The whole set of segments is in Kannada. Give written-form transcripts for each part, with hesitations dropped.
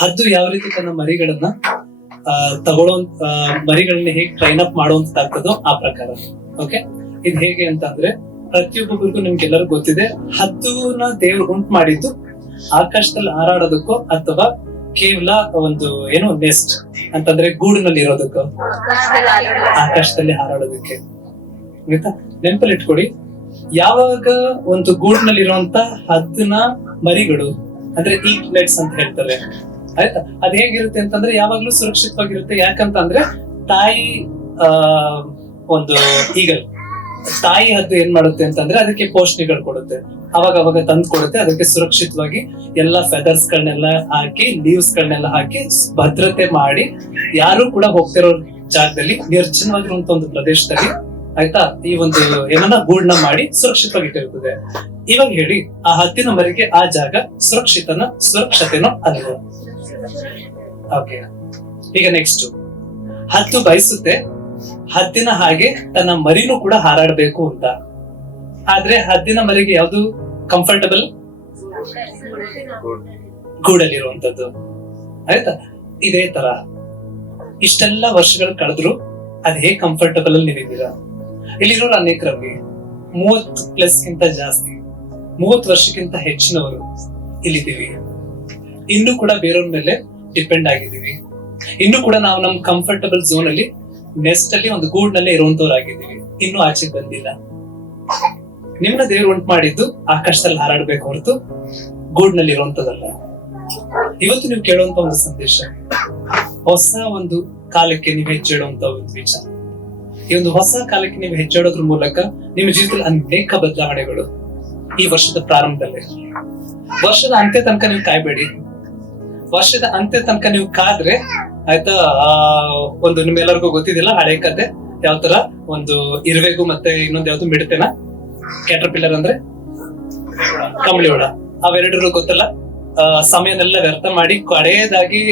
ಹದ್ದು ಯಾವ ರೀತಿ ತನ್ನ ಮರಿಗಳನ್ನ ತಗೊಳ್ಳೋ ಮರಿಗಳನ್ನ ಹೇಗೆ ಟ್ರೈನ್ ಅಪ್ ಮಾಡುವಂತಾಗ್ತದೋ ಆ ಪ್ರಕಾರ. ಓಕೆ, ಇದು ಹೇಗೆ ಅಂತ ಅಂದ್ರೆ ಪ್ರತಿಯೊಬ್ಬರಿಗೂ ನಿಮ್ಗೆಲ್ಲರಿಗೂ ಗೊತ್ತಿದೆ, ಹದ್ದುನ ದೇವ್ರು ಉಂಟು ಮಾಡಿದ್ದು ಆಕಾಶದಲ್ಲಿ ಹಾರಾಡೋದಕ್ಕೋ ಅಥವಾ ಕೇವಲ ಒಂದು ಏನು ನೆಸ್ಟ್ ಅಂತಂದ್ರೆ ಗೂಡಿನಲ್ಲಿ ಇರೋದಕ್ಕೋ, ಆಕಾಶದಲ್ಲಿ ಹಾರಾಡೋದಕ್ಕೆ. ಆಯ್ತಾ, ನೆನಪಲ್ಲಿ ಇಟ್ಕೊಡಿ, ಯಾವಾಗ ಒಂದು ಗೂಡಿನಲ್ಲಿ ಇರುವಂತ ಹದ್ದಿನ ಮರಿಗಳು ಅಂದ್ರೆ ಈಗ್ಲೆಟ್ಸ್ ಅಂತ ಹೇಳ್ತಾರೆ, ಆಯ್ತಾ, ಅದ್ ಹೇಗಿರುತ್ತೆ ಅಂತಂದ್ರೆ ಯಾವಾಗ್ಲೂ ಸುರಕ್ಷಿತವಾಗಿರುತ್ತೆ. ಯಾಕಂತ ಅಂದ್ರೆ ತಾಯಿ ಒಂದು ಈಗಲ್ ತಾಯಿ ಹದ್ದು ಏನ್ ಮಾಡುತ್ತೆ ಅಂತಂದ್ರೆ ಅದಕ್ಕೆ ಪೋಷಣೆಗಳು ಕೊಡುತ್ತೆ, ಅವಾಗ ತಂದು ಕೊಡುತ್ತೆ. ಅದಕ್ಕೆ ಸುರಕ್ಷಿತವಾಗಿ ಎಲ್ಲಾ ಫೆದರ್ಸ್ ಗಳನ್ನೆಲ್ಲ ಹಾಕಿ, ಲೀವ್ಸ್ ಗಳನ್ನೆಲ್ಲ ಹಾಕಿ ಭದ್ರತೆ ಮಾಡಿ, ಯಾರು ಕೂಡ ಹೋಗ್ತಿರೋ ಜಾಗದಲ್ಲಿ ನಿರ್ಜನವಾಗಿರುವಂತ ಒಂದು ಪ್ರದೇಶದಲ್ಲಿ, ಆಯ್ತಾ, ಈ ಒಂದು ಏನನ್ನ ಗೂಡ್ನ ಮಾಡಿ ಸುರಕ್ಷಿತವಾಗಿಟ್ಟಿರ್ತದೆ. ಇವಾಗ ಹೇಳಿ, ಆ ಹದ್ದಿನ ಮರಿಗೆ ಆ ಜಾಗ ಸುರಕ್ಷತೆನೋ ಅಲ್ವೋ? ಓಕೆ, ಈಗ ನೆಕ್ಸ್ಟ್, ಹದ್ದು ಬಯಸುತ್ತೆ ಹದ್ದಿನ ಹಾಗೆ ತನ್ನ ಮರಿನೂ ಕೂಡ ಹಾರಾಡ್ಬೇಕು ಅಂತ. ಆದ್ರೆ ಹದ್ದಿನ ಮರಿಗೆ ಯಾವ್ದು ಕಂಫರ್ಟಬಲ್? ಗೂಡಲ್ಲಿರುವಂತದ್ದು. ಆಯ್ತಾ, ಇದೇ ತರ ಇಷ್ಟೆಲ್ಲ ವರ್ಷಗಳು ಕಳೆದ್ರು ಅದ್ ಹೇಗ್ ಕಂಫರ್ಟಬಲ್ ಅಲ್ಲಿ ನೀವಿದ್ದೀರಾ? ಇಲ್ಲಿರೋರು ಅನೇಕರಲ್ಲಿ 30+ ಗಿಂತ ಜಾಸ್ತಿ, 30 ವರ್ಷಕ್ಕಿಂತ ಹೆಚ್ಚಿನವರು ಇಲ್ಲಿದ್ದೀವಿ. ಇನ್ನು ಕೂಡ ಬೇರೆಯವ್ರ ಮೇಲೆ ಡಿಪೆಂಡ್ ಆಗಿದ್ದೀವಿ. ಇನ್ನು ಕೂಡ ನಾವು ನಮ್ ಕಂಫರ್ಟಬಲ್ ಝೋನ್ ಅಲ್ಲಿ, ನೆಸ್ಟ್ ಅಲ್ಲಿ, ಒಂದು ಗೂಡ್ನಲ್ಲೇ ಇರುವಂತವ್ರಾಗಿದ್ದೀವಿ. ಇನ್ನು ಆಚೆಗೆ ಬಂದಿಲ್ಲ. ನಿಮ್ನ ದೇವ್ರು ಉಂಟು ಮಾಡಿದ್ದು ಆಕಾಶದಲ್ಲಿ ಹಾರಾಡ್ಬೇಕು ಹೊರತು ಗೂಡ್ನಲ್ಲಿ ಇರುವಂತದಲ್ಲ. ಇವತ್ತು ನೀವು ಕೇಳುವಂತ ಒಂದು ಸಂದೇಶ, ಹೊಸ ಒಂದು ಕಾಲಕ್ಕೆ ನೀವು ಹೆಜ್ಜೆಡುವಂತ ಒಂದು ವಿಚಾರ. ಈ ಒಂದು ಹೊಸ ಕಾಲಕ್ಕೆ ನೀವು ಹೆಜ್ಜೆಡೋದ್ರ ಮೂಲಕ ನಿಮ್ಮ ಜೀವಿತದಲ್ಲಿ ಅನೇಕ ಬದಲಾವಣೆಗಳು ಈ ವರ್ಷದ ಪ್ರಾರಂಭದಲ್ಲಿ. ವರ್ಷದ ಅಂತ್ಯ ತನಕ ನೀವು ಕಾಯ್ಬೇಡಿ. ವರ್ಷದ ಅಂತ್ಯ ತನಕ ನೀವು ಕಾದ್ರೆ, ಆಯ್ತಾ, ಒಂದು ನಿಮ್ಮೆಲ್ಲರಿಗೂ ಗೊತ್ತಿದಿಲ್ಲ ಹಳೆ ಕತೆ, ಯಾವ ತರ ಒಂದು ಇರುವೆಗೂ ಮತ್ತೆ ಇನ್ನೊಂದು ಯಾವ್ದು ಮಿಡತೆನ, ಕ್ಯಾಟರ್ಪಿಲ್ಲರ್ ಅಂದ್ರೆ ಕಂಬಳಿ ಹುಳ, ಅವೆರಡರು ಗೊತ್ತಲ್ಲ, ಸಮಯನೆಲ್ಲ ವ್ಯರ್ಥ ಮಾಡಿ ಕಡೆಯದಾಗಿ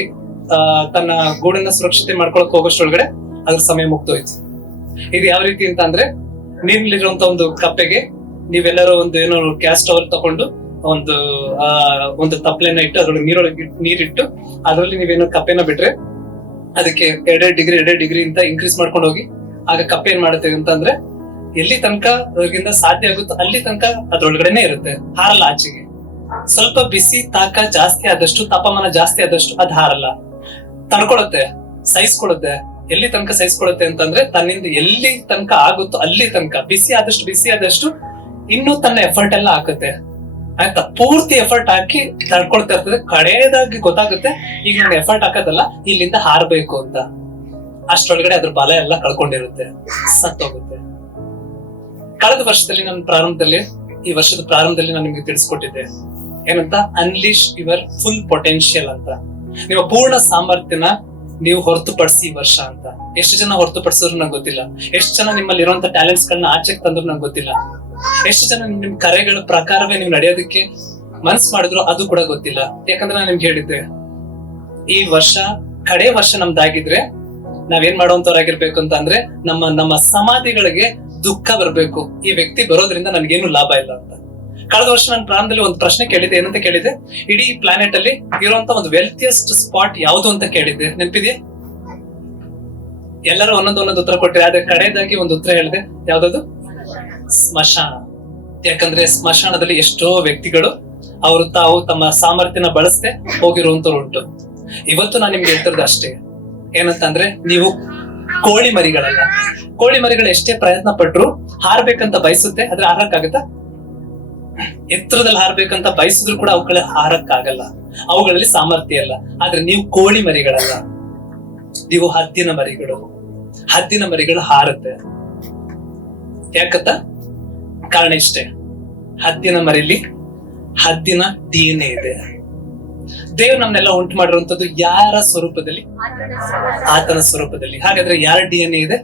ತನ್ನ ಗೂಡನ್ನ ಸುರಕ್ಷತೆ ಮಾಡ್ಕೊಳಕ್ ಹೋಗೋಷ್ಟ್ರೊಳಗಡೆ ಅದ್ರ ಸಮಯ ಮುಗ್ದೋಯ್ತು. ಇದು ಯಾವ ರೀತಿ ಅಂತ ಅಂದ್ರೆ, ನೀರಿನಲ್ಲಿರುವಂತ ಒಂದು ಕಪ್ಪೆಗೆ ನೀವೆಲ್ಲರೂ ಒಂದು ಏನೋ ಗ್ಯಾಸ್ ಸ್ಟವ್ ತಗೊಂಡು ಒಂದು ತಪ್ಪಲೆನ ಇಟ್ಟು ಅದ್ರೊಳಗೆ ನೀರಿಟ್ಟು ಅದ್ರಲ್ಲಿ ನೀವೇನೋ ಕಪ್ಪೆನ ಬಿಟ್ರೆ ಅದಕ್ಕೆ 2 ಡಿಗ್ರಿ ಅಂತ ಇನ್ಕ್ರೀಸ್ ಮಾಡ್ಕೊಂಡು ಹೋಗಿ, ಆಗ ಕಪ್ಪೆ ಏನ್ ಮಾಡುತ್ತೆ ಅಂತಂದ್ರೆ ಎಲ್ಲಿ ತನಕ ಅದ್ರಿಂದ ಸಾಧ್ಯ ಆಗುತ್ತೋ ಅಲ್ಲಿ ತನಕ ಅದ್ರೊಳಗಡೆನೆ ಇರುತ್ತೆ, ಹಾರಲ್ಲ ಆಚೆಗೆ. ಸ್ವಲ್ಪ ಬಿಸಿ ತಾಕ ಜಾಸ್ತಿ ಆದಷ್ಟು, ತಾಪಮಾನ ಜಾಸ್ತಿ ಆದಷ್ಟು ಅದ್ ಹಾರಲ್ಲ, ತಡ್ಕೊಳುತ್ತೆ, ಸಹಿಸ್ಕೊಳುತ್ತೆ. ಎಲ್ಲಿ ತನಕ ಸಹಿಸ್ಕೊಳುತ್ತೆ ಅಂತಂದ್ರೆ ತನ್ನಿಂದ ಎಲ್ಲಿ ತನಕ ಆಗುತ್ತೋ ಅಲ್ಲಿ ತನಕ, ಬಿಸಿ ಆದಷ್ಟು ಇನ್ನೂ ತನ್ನ ಎಫರ್ಟ್ ಎಲ್ಲ ಹಾಕುತ್ತೆ. ಆಯ್ತಾ, ಪೂರ್ತಿ ಎಫರ್ಟ್ ಹಾಕಿ ತಡ್ಕೊಳ್ತಾ ಇರ್ತದೆ. ಕಡೆಯದಾಗಿ ಗೊತ್ತಾಗುತ್ತೆ, ಈಗ ನಾನು ಎಫರ್ಟ್ ಹಾಕೋದಲ್ಲ, ಇಲ್ಲಿಂದ ಹಾರಬೇಕು ಅಂತ. ಅಷ್ಟರೊಳಗಡೆ ಅದ್ರ ಬಲ ಎಲ್ಲ ಕಳ್ಕೊಂಡಿರುತ್ತೆ, ಸತ್ತೋಗುತ್ತೆ. ಕಳೆದ ವರ್ಷದಲ್ಲಿ ಈ ವರ್ಷದ ಪ್ರಾರಂಭದಲ್ಲಿ ನಾನು ನಿಮ್ಗೆ ತಿಳಿಸ್ಕೊಟ್ಟಿದ್ದೆ ಏನಂತ, ಅನ್ಲೀಶ್ ಯುವರ್ ಫುಲ್ ಪೊಟೆನ್ಶಿಯಲ್ ಅಂತ. ನಿಮ್ಮ ಪೂರ್ಣ ಸಾಮರ್ಥ್ಯನ ನೀವು ಹೊರತುಪಡಿಸಿ ವರ್ಷ ಅಂತ. ಎಷ್ಟು ಜನ ಹೊರತುಪಡಿಸಿದ್ರು ನಂಗೆ ಗೊತ್ತಿಲ್ಲ. ಎಷ್ಟು ಜನ ನಿಮ್ಮಲ್ಲಿ ಇರುವಂತ ಟ್ಯಾಲೆಂಟ್ಸ್ ಗಳನ್ನ ಆಚೆಗೆ ತಂದ್ರು ನಂಗೆ ಗೊತ್ತಿಲ್ಲ. ಎಷ್ಟು ಜನ ನಿಮ್ ಕರೆಗಳ ಪ್ರಕಾರವೇ ನೀವು ನಡೆಯೋದಕ್ಕೆ ಮನಸ್ಸು ಮಾಡಿದ್ರು ಅದು ಕೂಡ ಗೊತ್ತಿಲ್ಲ. ಯಾಕಂದ್ರೆ ನಾನು ನಿಮ್ಗೆ ಹೇಳಿದ್ದೆ, ಈ ವರ್ಷ ಕಡೆ ವರ್ಷ ನಮ್ದಾಗಿದ್ರೆ ನಾವೇನ್ ಮಾಡುವಂತವ್ರಾಗಿರ್ಬೇಕು ಅಂತ ಅಂದ್ರೆ, ನಮ್ಮ ಸಮಾಧಿಗಳಿಗೆ ದುಃಖ ಬರ್ಬೇಕು, ಈ ವ್ಯಕ್ತಿ ಬರೋದ್ರಿಂದ ನನ್ಗೇನು ಲಾಭ ಇಲ್ಲ ಅಂತ. ಕಳೆದ ವರ್ಷ ನಾನು ಪ್ರಾರಂಭದಲ್ಲಿ ಒಂದು ಪ್ರಶ್ನೆ ಕೇಳಿದ್ದೆ. ಏನಂತ ಕೇಳಿದ್ದೆ? ಇಡೀ ಪ್ಲಾನೆಟ್ ಅಲ್ಲಿ ಇರುವಂತ ಒಂದು ವೆಲ್ತಿಯೆಸ್ಟ್ ಸ್ಪಾಟ್ ಯಾವುದು ಅಂತ ಕೇಳಿದ್ದೆ. ನೆನಪಿದೆಯಾ? ಎಲ್ಲರೂ ಒಂದೊಂದು ಉತ್ತರ ಕೊಟ್ಟಿದೆ. ಆದ್ರೆ ಕಡೆಯದಾಗಿ ಒಂದು ಉತ್ತರ ಹೇಳಿದೆ. ಯಾವ್ದದು? ಸ್ಮಶಾನ. ಯಾಕಂದ್ರೆ ಸ್ಮಶಾನದಲ್ಲಿ ಎಷ್ಟೋ ವ್ಯಕ್ತಿಗಳು ಅವರು ತಾವು ತಮ್ಮ ಸಾಮರ್ಥ್ಯನ ಬಳಸದೆ ಹೋಗಿರುವಂತವ್ರು ಉಂಟು. ಇವತ್ತು ನಾನು ನಿಮ್ಗೆ ಹೇಳ್ತಿರೋದು ಅಷ್ಟೇ, ಏನಂತಂದ್ರೆ ನೀವು ಕೋಳಿ ಮರಿಗಳಲ್ಲ. ಕೋಳಿ ಮರಿಗಳು ಎಷ್ಟೇ ಪ್ರಯತ್ನ ಪಟ್ರು ಹಾರ್ಬೇಕಂತ ಬಯಸುತ್ತೆ, ಆದ್ರೆ ಹಾರಕ್ಕಾಗತ್ತಾ? ಎತ್ತರದಲ್ಲಿ ಹಾರ್ಬೇಕಂತ ಬಯಸಿದ್ರು ಕೂಡ ಅವುಗಳ ಹಾರಕ್ಕಾಗಲ್ಲ, ಅವುಗಳಲ್ಲಿ ಸಾಮರ್ಥ್ಯ ಇಲ್ಲ. ಆದ್ರೆ ನೀವು ಕೋಳಿ ಮರಿಗಳಲ್ಲ, ನೀವು ಹದ್ದಿನ ಮರಿಗಳು. ಹದ್ದಿನ ಮರಿಗಳು ಹಾರುತ್ತೆ. ಯಾಕತ್ತ? ಕಾರಣ ಇಷ್ಟೇ, ಹದ್ದಿನ ಮರಿಲಿ ಹದ್ದಿನ DNA ಇದೆ. ದೇವ್ರು ನಮ್ನೆಲ್ಲ ಉಂಟು ಮಾಡಿರುವಂತದ್ದು ಯಾರ ಸ್ವರೂಪದಲ್ಲಿ? ಆತನ ಸ್ವರೂಪದಲ್ಲಿ. ಹಾಗಾದ್ರೆ ಯಾರ DNA ಇದೆ?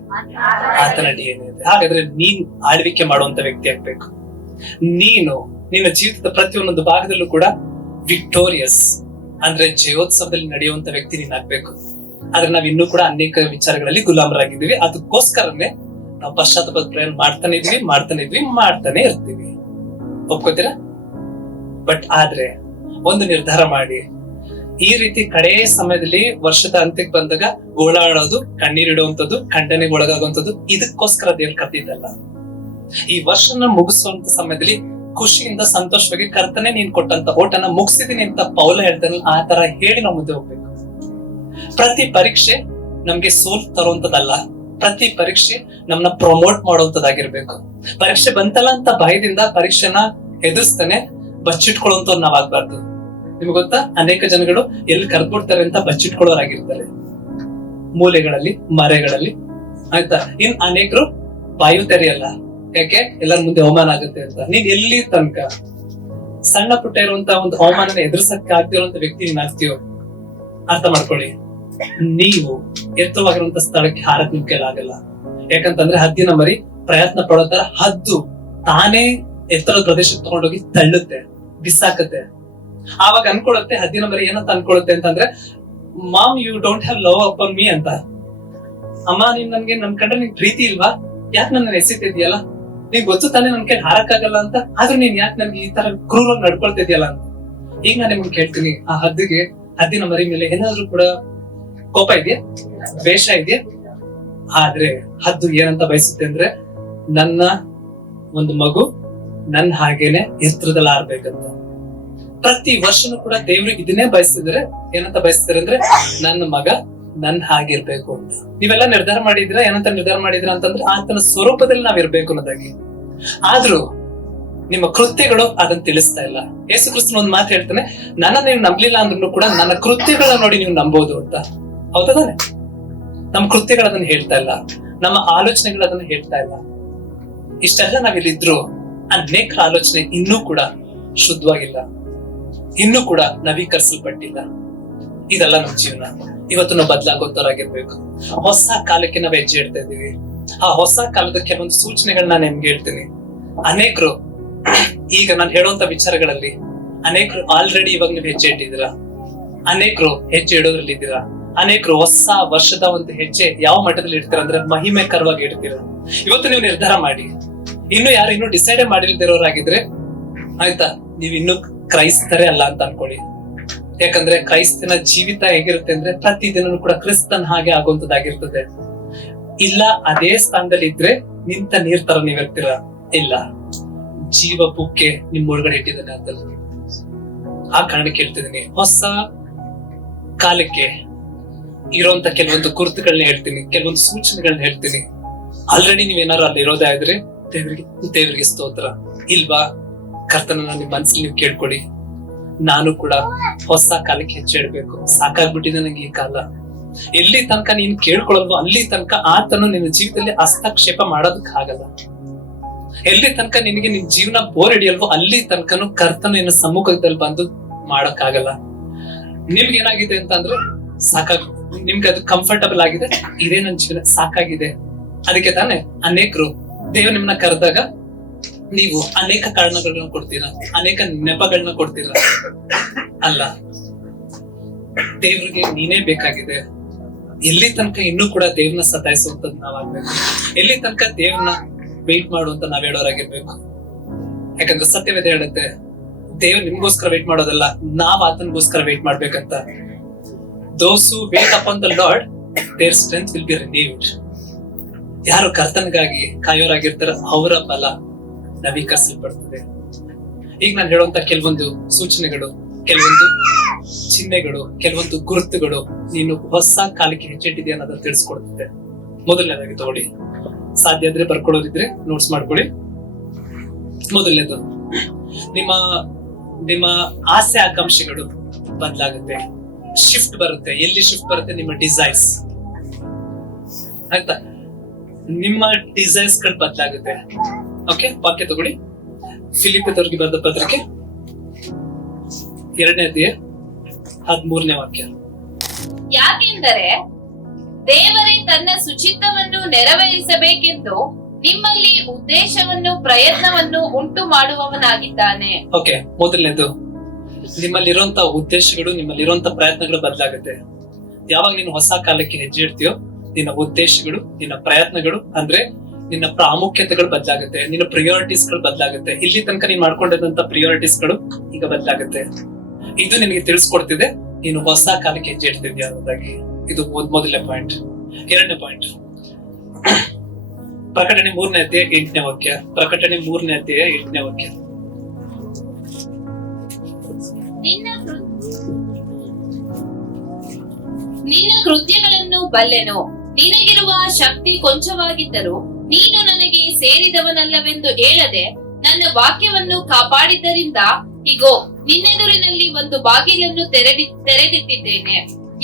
ಆತನ DNA ಇದೆ. ಹಾಗಾದ್ರೆ ನೀನ್ ಆಳ್ವಿಕೆ ಮಾಡುವಂತ ವ್ಯಕ್ತಿ ಆಗ್ಬೇಕು. ನಿನ್ನ ಜೀವಿತದ ಪ್ರತಿಯೊಂದೊಂದು ಭಾಗದಲ್ಲೂ ಕೂಡ ವಿಕ್ಟೋರಿಯಸ್ ಅಂದ್ರೆ ಜಯೋತ್ಸವದಲ್ಲಿ ನಡೆಯುವಂತ ವ್ಯಕ್ತಿ ನೀನ್ ಆಗ್ಬೇಕು. ಆದ್ರೆ ನಾವ್ ಇನ್ನೂ ಕೂಡ ಅನೇಕ ವಿಚಾರಗಳಲ್ಲಿ ಗುಲಾಮರಾಗಿದ್ದೀವಿ. ಅದಕ್ಕೋಸ್ಕರನೇ ನಾವು ಪಶ್ಚಾತ್ತಾಪದ ಪ್ರಯಾಣ ಮಾಡ್ತಾನೆ ಇರ್ತೀವಿ. ಒಪ್ಕೋತೀರಾ? ಬಟ್ ಆದ್ರೆ ಒಂದು ನಿರ್ಧಾರ ಮಾಡಿ, ಈ ರೀತಿ ಕಡೆ ಸಮಯದಲ್ಲಿ ವರ್ಷದ ಅಂತ್ಯಕ್ಕೆ ಬಂದಾಗ ಗೋಳಾಡೋದು, ಕಣ್ಣೀರಿಡುವಂಥದ್ದು, ಖಂಡನೆಗೆ ಒಳಗಾಗುವಂಥದ್ದು ಇದಕ್ಕೋಸ್ಕರ ದೇವ್ರು ಕರೆದಿದ್ದಲ್ಲ. ಈ ವರ್ಷನ ಮುಗಿಸುವಂತ ಸಮಯದಲ್ಲಿ ಖುಷಿಯಿಂದ ಸಂತೋಷವಾಗಿ ಕರ್ತನೆ ನೀನ್ ಕೊಟ್ಟಂತ ಓಟನ ಮುಗಿಸಿದೀನಿ ಅಂತ ಪೌಲ ಹೇಳ್ತಾನೆ, ಆ ತರ ಹೇಳಿ ನಾವು ಮುಂದೆ ಹೋಗ್ಬೇಕು. ಪ್ರತಿ ಪರೀಕ್ಷೆ ನಮ್ಗೆ ಸೋಲ್ ತರುವಂತದಲ್ಲ, ಪ್ರತಿ ಪರೀಕ್ಷೆ ನಮ್ನ ಪ್ರಮೋಟ್ ಮಾಡುವಂತದಾಗಿರ್ಬೇಕು. ಪರೀಕ್ಷೆ ಬಂತಲ್ಲ ಅಂತ ಭಯದಿಂದ ಪರೀಕ್ಷೆನ ಎದುರಿಸ್ತಾನೆ ಬಚ್ಚಿಟ್ಕೊಳ್ಳುವಂತವ್ರು ನಾವ್ ಆಗ್ಬಾರ್ದು. ನಿಮ್ಗೆ ಗೊತ್ತಾ, ಅನೇಕ ಜನಗಳು ಎಲ್ಲಿ ಕರ್ದ್ಬಿಡ್ತಾರೆ ಅಂತ ಬಚ್ಚಿಟ್ಕೊಳ್ಳೋರಾಗಿರ್ತಾರೆ, ಮೂಲೆಗಳಲ್ಲಿ, ಮರೆಗಳಲ್ಲಿ, ಆಯ್ತಾ. ಇನ್ ಅನೇಕರು ಬಾಯು ತೆರೆಯಲ್ಲ, ಯಾಕೆ ಎಲ್ಲರ ಮುಂದೆ ಅವಮಾನ ಆಗುತ್ತೆ ಅಂತ. ನೀನ್ ಎಲ್ಲಿ ತನಕ ಸಣ್ಣ ಪುಟ್ಟ ಇರುವಂತ ಒಂದು ಅವಮಾನನ ಎದುರಿಸಕ್ಕೆ ಆಗ್ತಿರುವಂತ ವ್ಯಕ್ತಿ ನೀನ್ ಆಗ್ತೀಯೋ ಅರ್ಥ ಮಾಡ್ಕೊಳ್ಳಿ. ನೀವು ಎತ್ತರವಾಗಿರುವಂತ ಸ್ಥಳಕ್ಕೆ ಹಾರಕ್ ನಿಮ್ ಕೈಲಾಗಲ್ಲ. ಯಾಕಂತಂದ್ರೆ ಹದ್ದಿನ ಮರಿ ಪ್ರಯತ್ನ ಪಡೋ ತರ ಹದ್ದು ತಾನೇ ಎತ್ತರದ ಪ್ರದೇಶಕ್ಕೆ ತಗೊಂಡೋಗಿ ತಳ್ಳುತ್ತೆ, ಬಿಸಾಕತ್ತೆ. ಆವಾಗ ಅನ್ಕೊಳುತ್ತೆ ಹದ್ದಿನ ಮರಿ ಏನಂತ ಅನ್ಕೊಳುತ್ತೆ ಅಂತಂದ್ರೆ, mom you don't have love upon me ಅಂತ. ಅಮ್ಮ ನೀನ್ ನನ್ಗೆ ನನ್ ಕಂಡ್ರೆ ನಿನ್ ಪ್ರೀತಿ ಇಲ್ವಾ, ಯಾಕೆ ನನ್ನ ಎಸಿತಿದ್ಯಲ್ಲ, ನೀನ್ ಗೊತ್ತು ತಾನೇ ನನ್ ಕೈ ಹಾರಕ್ಕಾಗಲ್ಲ ಅಂತ, ಆದ್ರೂ ನೀನ್ ಯಾಕೆ ನನ್ಗೆ ಈ ತರ ಕ್ರೂರವಾಗಿ ನಡ್ಕೊಳ್ತಿದ್ಯಲ್ಲ ಅಂತ. ಈಗ ನಾನು ನಿಮ್ಗೆ ಕೇಳ್ತೀನಿ, ಆ ಹದ್ದಿನ ಮರಿ ಮೇಲೆ ಏನಾದ್ರೂ ಕೂಡ ಕೋಪ ಇದೆಯಾ, ದ್ವೇಷ ಇದೆಯಾ? ಆದ್ರೆ ಹದ್ದು ಏನಂತ ಬಯಸುತ್ತೆ ಅಂದ್ರೆ, ನನ್ನ ಒಂದು ಮಗು ನನ್ ಹಾಗೇನೆ ಎತ್ತರದಲ್ಲಿ ಆರ್ಬೇಕಂತ. ಪ್ರತಿ ವರ್ಷನೂ ಕೂಡ ದೇವ್ರಿಗೆ ಇದನ್ನೇ ಬಯಸ್ತಿದ್ರೆ, ಏನಂತ ಬಯಸ್ತಾರೆ ಅಂದ್ರೆ, ನನ್ನ ಮಗ ನನ್ ಹಾಗಿರ್ಬೇಕು ಅಂತ. ನೀವೆಲ್ಲ ನಿರ್ಧಾರ ಮಾಡಿದ್ರ, ಏನಂತ ನಿರ್ಧಾರ ಮಾಡಿದ್ರ ಅಂತಂದ್ರೆ, ಆತನ ಸ್ವರೂಪದಲ್ಲಿ ನಾವ್ ಇರ್ಬೇಕು ಅನ್ನೋದಾಗಿ. ಆದ್ರೂ ನಿಮ್ಮ ಕೃತ್ಯಗಳು ಅದನ್ನ ತಿಳಿಸ್ತಾ ಇಲ್ಲ. ಯೇಸು ಕ್ರಿಸ್ತನ ಒಂದ್ ಮಾತು ಹೇಳ್ತಾನೆ, ನನ್ನ ನೀವು ನಂಬಲಿಲ್ಲ ಅಂದ್ರೂ ಕೂಡ ನನ್ನ ಕೃತ್ಯಗಳನ್ನ ನೋಡಿ ನೀವು ನಂಬೋದು ಅಂತ. ಹೌದಾನೆ? ನಮ್ ಕೃತ್ಯಗಳದನ್ನ ಹೇಳ್ತಾ ಇಲ್ಲ, ನಮ್ಮ ಆಲೋಚನೆಗಳು ಅದನ್ನ ಹೇಳ್ತಾ ಇಲ್ಲ. ಇಷ್ಟೆಲ್ಲ ನಾವಿಲ್ಲಿದ್ರು ಅನೇಕ ಆಲೋಚನೆ ಇನ್ನೂ ಕೂಡ ಶುದ್ಧವಾಗಿಲ್ಲ, ಇನ್ನೂ ಕೂಡ ನವೀಕರಿಸಲ್ಪಟ್ಟಿಲ್ಲ. ಇದೆಲ್ಲ ನಮ್ ಜೀವನ. ಇವತ್ತು ನಾವು ಬದಲಾಗೋತರಾಗಿರ್ಬೇಕು. ಹೊಸ ಕಾಲಕ್ಕೆ ನಾವ್ ಹೆಜ್ಜೆ ಇಡ್ತಾ ಇದೀವಿ. ಆ ಹೊಸ ಕಾಲದ ಕೆಲವೊಂದು ಸೂಚನೆಗಳನ್ನ ನಾನು ನಿಮ್ಗೆ ಹೇಳ್ತೀನಿ. ಅನೇಕರು ಈಗ ನಾನು ಹೇಳುವಂತ ವಿಚಾರಗಳಲ್ಲಿ ಅನೇಕರು ಆಲ್ರೆಡಿ ಇವಾಗ ನೀವು ಹೆಜ್ಜೆ ಇಟ್ಟಿದ್ದೀರಾ, ಅನೇಕರು ಹೆಜ್ಜೆ ಇಡೋದ್ರಲ್ಲಿ ಇದ್ದೀರಾ. ಅನೇಕರು ಹೊಸ ವರ್ಷದ ಒಂದು ಹೆಜ್ಜೆ ಯಾವ ಮಟ್ಟದಲ್ಲಿ ಇಡ್ತೀರಾ ಅಂದ್ರೆ ಮಹಿಮೆಕರವಾಗಿ ಇಡ್ತೀರಾ. ಇವತ್ತು ನೀವು ನಿರ್ಧಾರ ಮಾಡಿ. ಯಾರು ಇನ್ನೂ ಡಿಸೈಡ್ ಮಾಡಿಲ್ದಿರೋರಾಗಿದ್ರೆ ಆಯ್ತಾ, ನೀವ್ ಇನ್ನು ಕ್ರೈಸ್ತರೇ ಅಲ್ಲ ಅಂತ ಅನ್ಕೊಳ್ಳಿ. ಯಾಕಂದ್ರೆ ಕ್ರೈಸ್ತನ ಜೀವಿತ ಹೇಗಿರುತ್ತೆ ಅಂದ್ರೆ ಪ್ರತಿದಿನ ಕೂಡ ಕ್ರಿಸ್ತನ್ ಹಾಗೆ ಆಗುವಂತದ್ದಾಗಿರ್ತದೆ. ಇಲ್ಲ ಅದೇ ಸ್ಥಾನದಲ್ಲಿ ಇದ್ರೆ ನಿಂತ ನೀರ್ ತರ ನೀವಿರ್ತೀರ, ಇಲ್ಲ ಜೀವ ಬುಕ್ಕೆ ನಿಮ್ ಒಳಗಡೆ ಇಟ್ಟಿದ್ದಾನೆ ಅಂತ. ಆ ಕಾರಣಕ್ಕೆ ಹೇಳ್ತಿದ್ದೀನಿ, ಹೊಸ ಕಾಲಕ್ಕೆ ಇರುವಂತ ಕೆಲವೊಂದು ಗುರುತುಗಳನ್ನ ಹೇಳ್ತೀನಿ, ಕೆಲವೊಂದು ಸೂಚನೆಗಳನ್ನ ಹೇಳ್ತೀನಿ. ಆಲ್ರೆಡಿ ನೀವೇನಾರು ಅಲ್ಲಿ ಇರೋದೇ ಆದ್ರೆ ದೇವರಿಗೆ ಸ್ತೋತ್ರ. ಇಲ್ವಾ, ಕರ್ತನ ನಿಮ್ ಮನ್ಸಲ್ಲಿ ನೀವು ಕೇಳ್ಕೊಡಿ, ನಾನು ಕೂಡ ಹೊಸ ಕಾಲಕ್ಕೆ ಹೆಜ್ಜೆ ಇಡ್ಬೇಕು, ಸಾಕಾಗ್ಬಿಟ್ಟಿದೆ ನಂಗೆ ಈ ಕಾಲ. ಎಲ್ಲಿ ತನಕ ನೀನ್ ಕೇಳ್ಕೊಳಲ್ವೋ ಅಲ್ಲಿ ತನಕ ಆತನು ನಿನ್ನ ಜೀವಿತದಲ್ಲಿ ಹಸ್ತಕ್ಷೇಪ ಮಾಡೋದಕ್ ಆಗಲ್ಲ. ಎಲ್ಲಿ ತನಕ ನಿನಗೆ ನಿನ್ ಜೀವನ ಬೋರ್ ಹಿಡಿಯಲ್ವೋ ಅಲ್ಲಿ ತನಕನು ಕರ್ತನು ನಿನ್ನ ಸಮ್ಮುಖದಲ್ಲಿ ಬಂದು ಮಾಡಕ್ ಆಗಲ್ಲ. ನಿಮ್ಗೆ ಏನಾಗಿದೆ ಅಂತ ಅಂದ್ರೆ ನಿಮ್ಗೆ ಅದು ಕಂಫರ್ಟಬಲ್ ಆಗಿದೆ, ಇದೇ ನನ್ ಜೀವನ ಸಾಕಾಗಿದೆ. ಅದಕ್ಕೆ ತಾನೇ ಅನೇಕರು ದೇವ್ರು ನಿಮ್ನ ಕರೆದಾಗ ನೀವು ಅನೇಕ ಕಾರಣಗಳನ್ನ ಕೊಡ್ತೀರಾ, ಅನೇಕ ನೆಪಗಳನ್ನ ಕೊಡ್ತೀರಾ. ಅಲ್ಲ, ದೇವ್ರಿಗೆ ನೀನೇ ಬೇಕಾಗಿದೆ. ಎಲ್ಲಿ ತನಕ ಇನ್ನೂ ಕೂಡ ದೇವ್ರನ್ನ ಸತಾಯಿಸುವಂತದ್ ನಾವಾಗ್ಬೇಕು, ಎಲ್ಲಿ ತನಕ ದೇವ್ರನ್ನ ವೆಯ್ಟ್ ಮಾಡುವಂತ ನಾವ್ ಹೇಳೋರಾಗಿರ್ಬೇಕು. ಯಾಕಂದ್ರೆ ಸತ್ಯವೇದ ಹೇಳುತ್ತೆ, ದೇವ್ರು ನಿಮ್ಗೋಸ್ಕರ ವೇಟ್ ಮಾಡೋದಲ್ಲ, ನಾವ್ ಆತನ್ಗೋಸ್ಕರ ವೇಟ್ ಮಾಡ್ಬೇಕಂತ. Those who wait upon the Lord, their strength will be renewed. ಯಾರು ಕರ್ತನಿಗಾಗಿ ಕಾಯೋರಾಗಿರ್ತಾರ ಅವರ ಬಲ ನವೀಕರಿಸಲ್ಪಡ್ತದೆ. ಈಗ ನಾನು ಹೇಳುವಂತ ಕೆಲವೊಂದು ಸೂಚನೆಗಳು, ಕೆಲವೊಂದು ಚಿಹ್ನೆಗಳು, ಕೆಲವೊಂದು ಗುರುತುಗಳು ನೀನು ಹೊಸ ಕಾಲಕ್ಕೆ ಹೆಜ್ಜೆಟ್ಟಿದೆ ಅನ್ನೋದನ್ನ ತಿಳಿಸ್ಕೊಡ್ತದೆ. ಮೊದಲನೇದಾಗಿ ತಗೊಳ್ಳಿ, ಸಾಧ್ಯ ಆದ್ರೆ ಬರ್ಕೊಳ್ಳೋದಿದ್ರೆ ನೋಟ್ಸ್ ಮಾಡ್ಕೊಳ್ಳಿ. ಮೊದಲನೇದು, ನಿಮ್ಮ ಆಸೆ ಆಕಾಂಕ್ಷೆಗಳು ಬದಲಾಗುತ್ತೆ, ಶಿಫ್ಟ್ ಬರುತ್ತೆ. ಎಲ್ಲಿ ಶಿಫ್ಟ್ ಬರುತ್ತೆ? ನಿಮ್ಮ ಡಿಸೈರ್ಸ್, ಆಯ್ತಾ? ನಿಮ್ಮ ಡಿಸೈರ್ಸ್ ಗಳು ಬದಲಾಗುತ್ತೆ. ಓಕೆ, ವಾಕ್ಯ ತಗೊಳ್ಳಿ. ಫಿಲಿಪ್ಪಿಯರಿಗೆ ಬರೆದ ಪತ್ರಿಕೆ 2ನೇ ಅಧ್ಯಾಯ 13ನೇ ವಾಕ್ಯ. ಯಾಕೆಂದರೆ ದೇವರೇ ತನ್ನ ಸುಚಿತ್ತವನ್ನು ನೆರವೇರಿಸಬೇಕೆಂದು ನಿಮ್ಮಲ್ಲಿ ಉದ್ದೇಶವನ್ನು ಪ್ರಯತ್ನವನ್ನು ಉಂಟು ಮಾಡುವವನಾಗಿದ್ದಾನೆ. ಓಕೆ, ಮೊದಲನೇದು, ನಿಮ್ಮಲ್ಲಿರುವಂತ ಉದ್ದೇಶಗಳು, ನಿಮ್ಮಲ್ಲಿರುವಂತ ಪ್ರಯತ್ನಗಳು ಬದಲಾಗುತ್ತೆ. ಯಾವಾಗ ನೀನು ಹೊಸ ಕಾಲಕ್ಕೆ ಹೆಜ್ಜೆ ಇಡ್ತೀಯೋ ನಿನ್ನ ಉದ್ದೇಶಗಳು, ನಿನ್ನ ಪ್ರಯತ್ನಗಳು ಅಂದ್ರೆ ನಿನ್ನ ಪ್ರಾಮುಖ್ಯತೆಗಳು ಬದಲಾಗುತ್ತೆ, ನಿನ್ನ ಪ್ರಿಯಾರಿಟೀಸ್ ಗಳು ಬದಲಾಗುತ್ತೆ. ಇಲ್ಲಿ ತನಕ ನೀನ್ ಮಾಡ್ಕೊಂಡಿದ್ದಂತ ಪ್ರಿಯಾರಿಟೀಸ್ ಗಳು ಈಗ ಬದಲಾಗುತ್ತೆ. ಇದು ನಿನಗೆ ತಿಳಿಸ್ಕೊಡ್ತಿದೆ ನೀನು ಹೊಸ ಕಾಲಕ್ಕೆ ಹೆಜ್ಜೆ ಇಡ್ತಿದ್ಯಾ ಅನ್ನೋದಾಗಿ. ಇದು ಮೊದಲನೇ ಪಾಯಿಂಟ್. ಎರಡನೇ ಪಾಯಿಂಟ್, ಪ್ರಕಟಣೆ 3ನೇ ಅಧ್ಯಾಯ 8ನೇ ವಾಕ್ಯ. ಪ್ರಕಟಣೆ 3ನೇ ಅಧ್ಯಾಯ 8ನೇ ವಾಕ್ಯ. ನಿನ್ನ ಕೃತ್ಯಗಳನ್ನು ಬಲ್ಲೆನು, ನಿನಗಿರುವ ಶಕ್ತಿ ಕೊಂಚವಾಗಿದ್ದರೂ ನೀನು ನನಗೆ ಸೇರಿದವನಲ್ಲವೆಂದು ಹೇಳದೆ ನನ್ನ ವಾಕ್ಯವನ್ನು ಕಾಪಾಡಿದ್ದರಿಂದ ಇಗೋ ನಿನ್ನೆದುರಿನಲ್ಲಿ ಒಂದು ಬಾಗಿಲನ್ನು ತೆರೆದಿಟ್ಟಿದ್ದೇನೆ,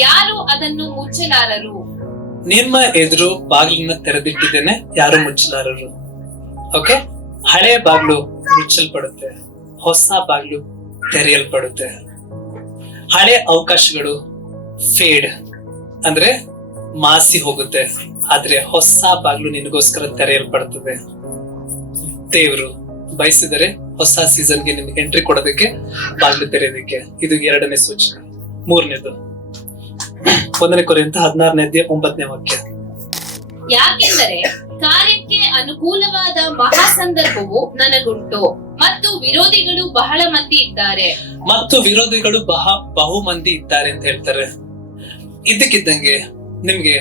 ಯಾರು ಅದನ್ನು ಮುಚ್ಚಲಾರರು. ನಿಮ್ಮ ಎದುರು ಬಾಗಿಲನ್ನ ತೆರೆದಿಟ್ಟಿದ್ದೇನೆ, ಯಾರು ಮುಚ್ಚಲಾರರು. ಓಕೆ, ಹಳೆ ಬಾಗಿಲು ಮುಚ್ಚಲ್ಪಡುತ್ತೆ, ಹೊಸ ಬಾಗಿಲು ತೆರೆಯಲ್ಪಡುತ್ತೆ. ಹಳೆ ಅವಕಾಶಗಳು ಫೇಡ್ ಅಂದ್ರೆ ಮಾಸಿ ಹೋಗುತ್ತೆ, ಆದ್ರೆ ಹೊಸ ಬಾಗಿಲು ನಿನಗೋಸ್ಕರ ತೆರೆಯಲ್ಪಡುತ್ತದೆ. ದೇವರು ಬಯಸಿದರೆ ಹೊಸ ಸೀಸನ್ಗೆ ನಿಮ್ಗೆ ಎಂಟ್ರಿ ಕೊಡೋದಕ್ಕೆ, ಬಾಗಿಲು ತೆರೆಯೋದಕ್ಕೆ. ಇದು ಎರಡನೇ ಸೂಚನೆ. ಮೂರನೇದು 1 ಕೊರಿಂಥ 16ನೇ ಅಧ್ಯಾಯ 9ನೇ ವಾಕ್ಯ. ಯಾಕೆಂದರೆ ಕಾರ್ಯಕ್ಕೆ ಅನುಕೂಲವಾದ ಮಹಾ ಸಂದರ್ಭವು ನನಗುಂಟು ಮತ್ತು ವಿರೋಧಿಗಳು ಬಹಳ ಮಂದಿ ಇದ್ದಾರೆ. ಮತ್ತು ವಿರೋಧಿಗಳು ಬಹು ಮಂದಿ ಇದ್ದಾರೆ ಅಂತ ಹೇಳ್ತಾರೆ. ಇದ್ದಕ್ಕಿದ್ದಂಗೆ ನಿಮ್ಗೆ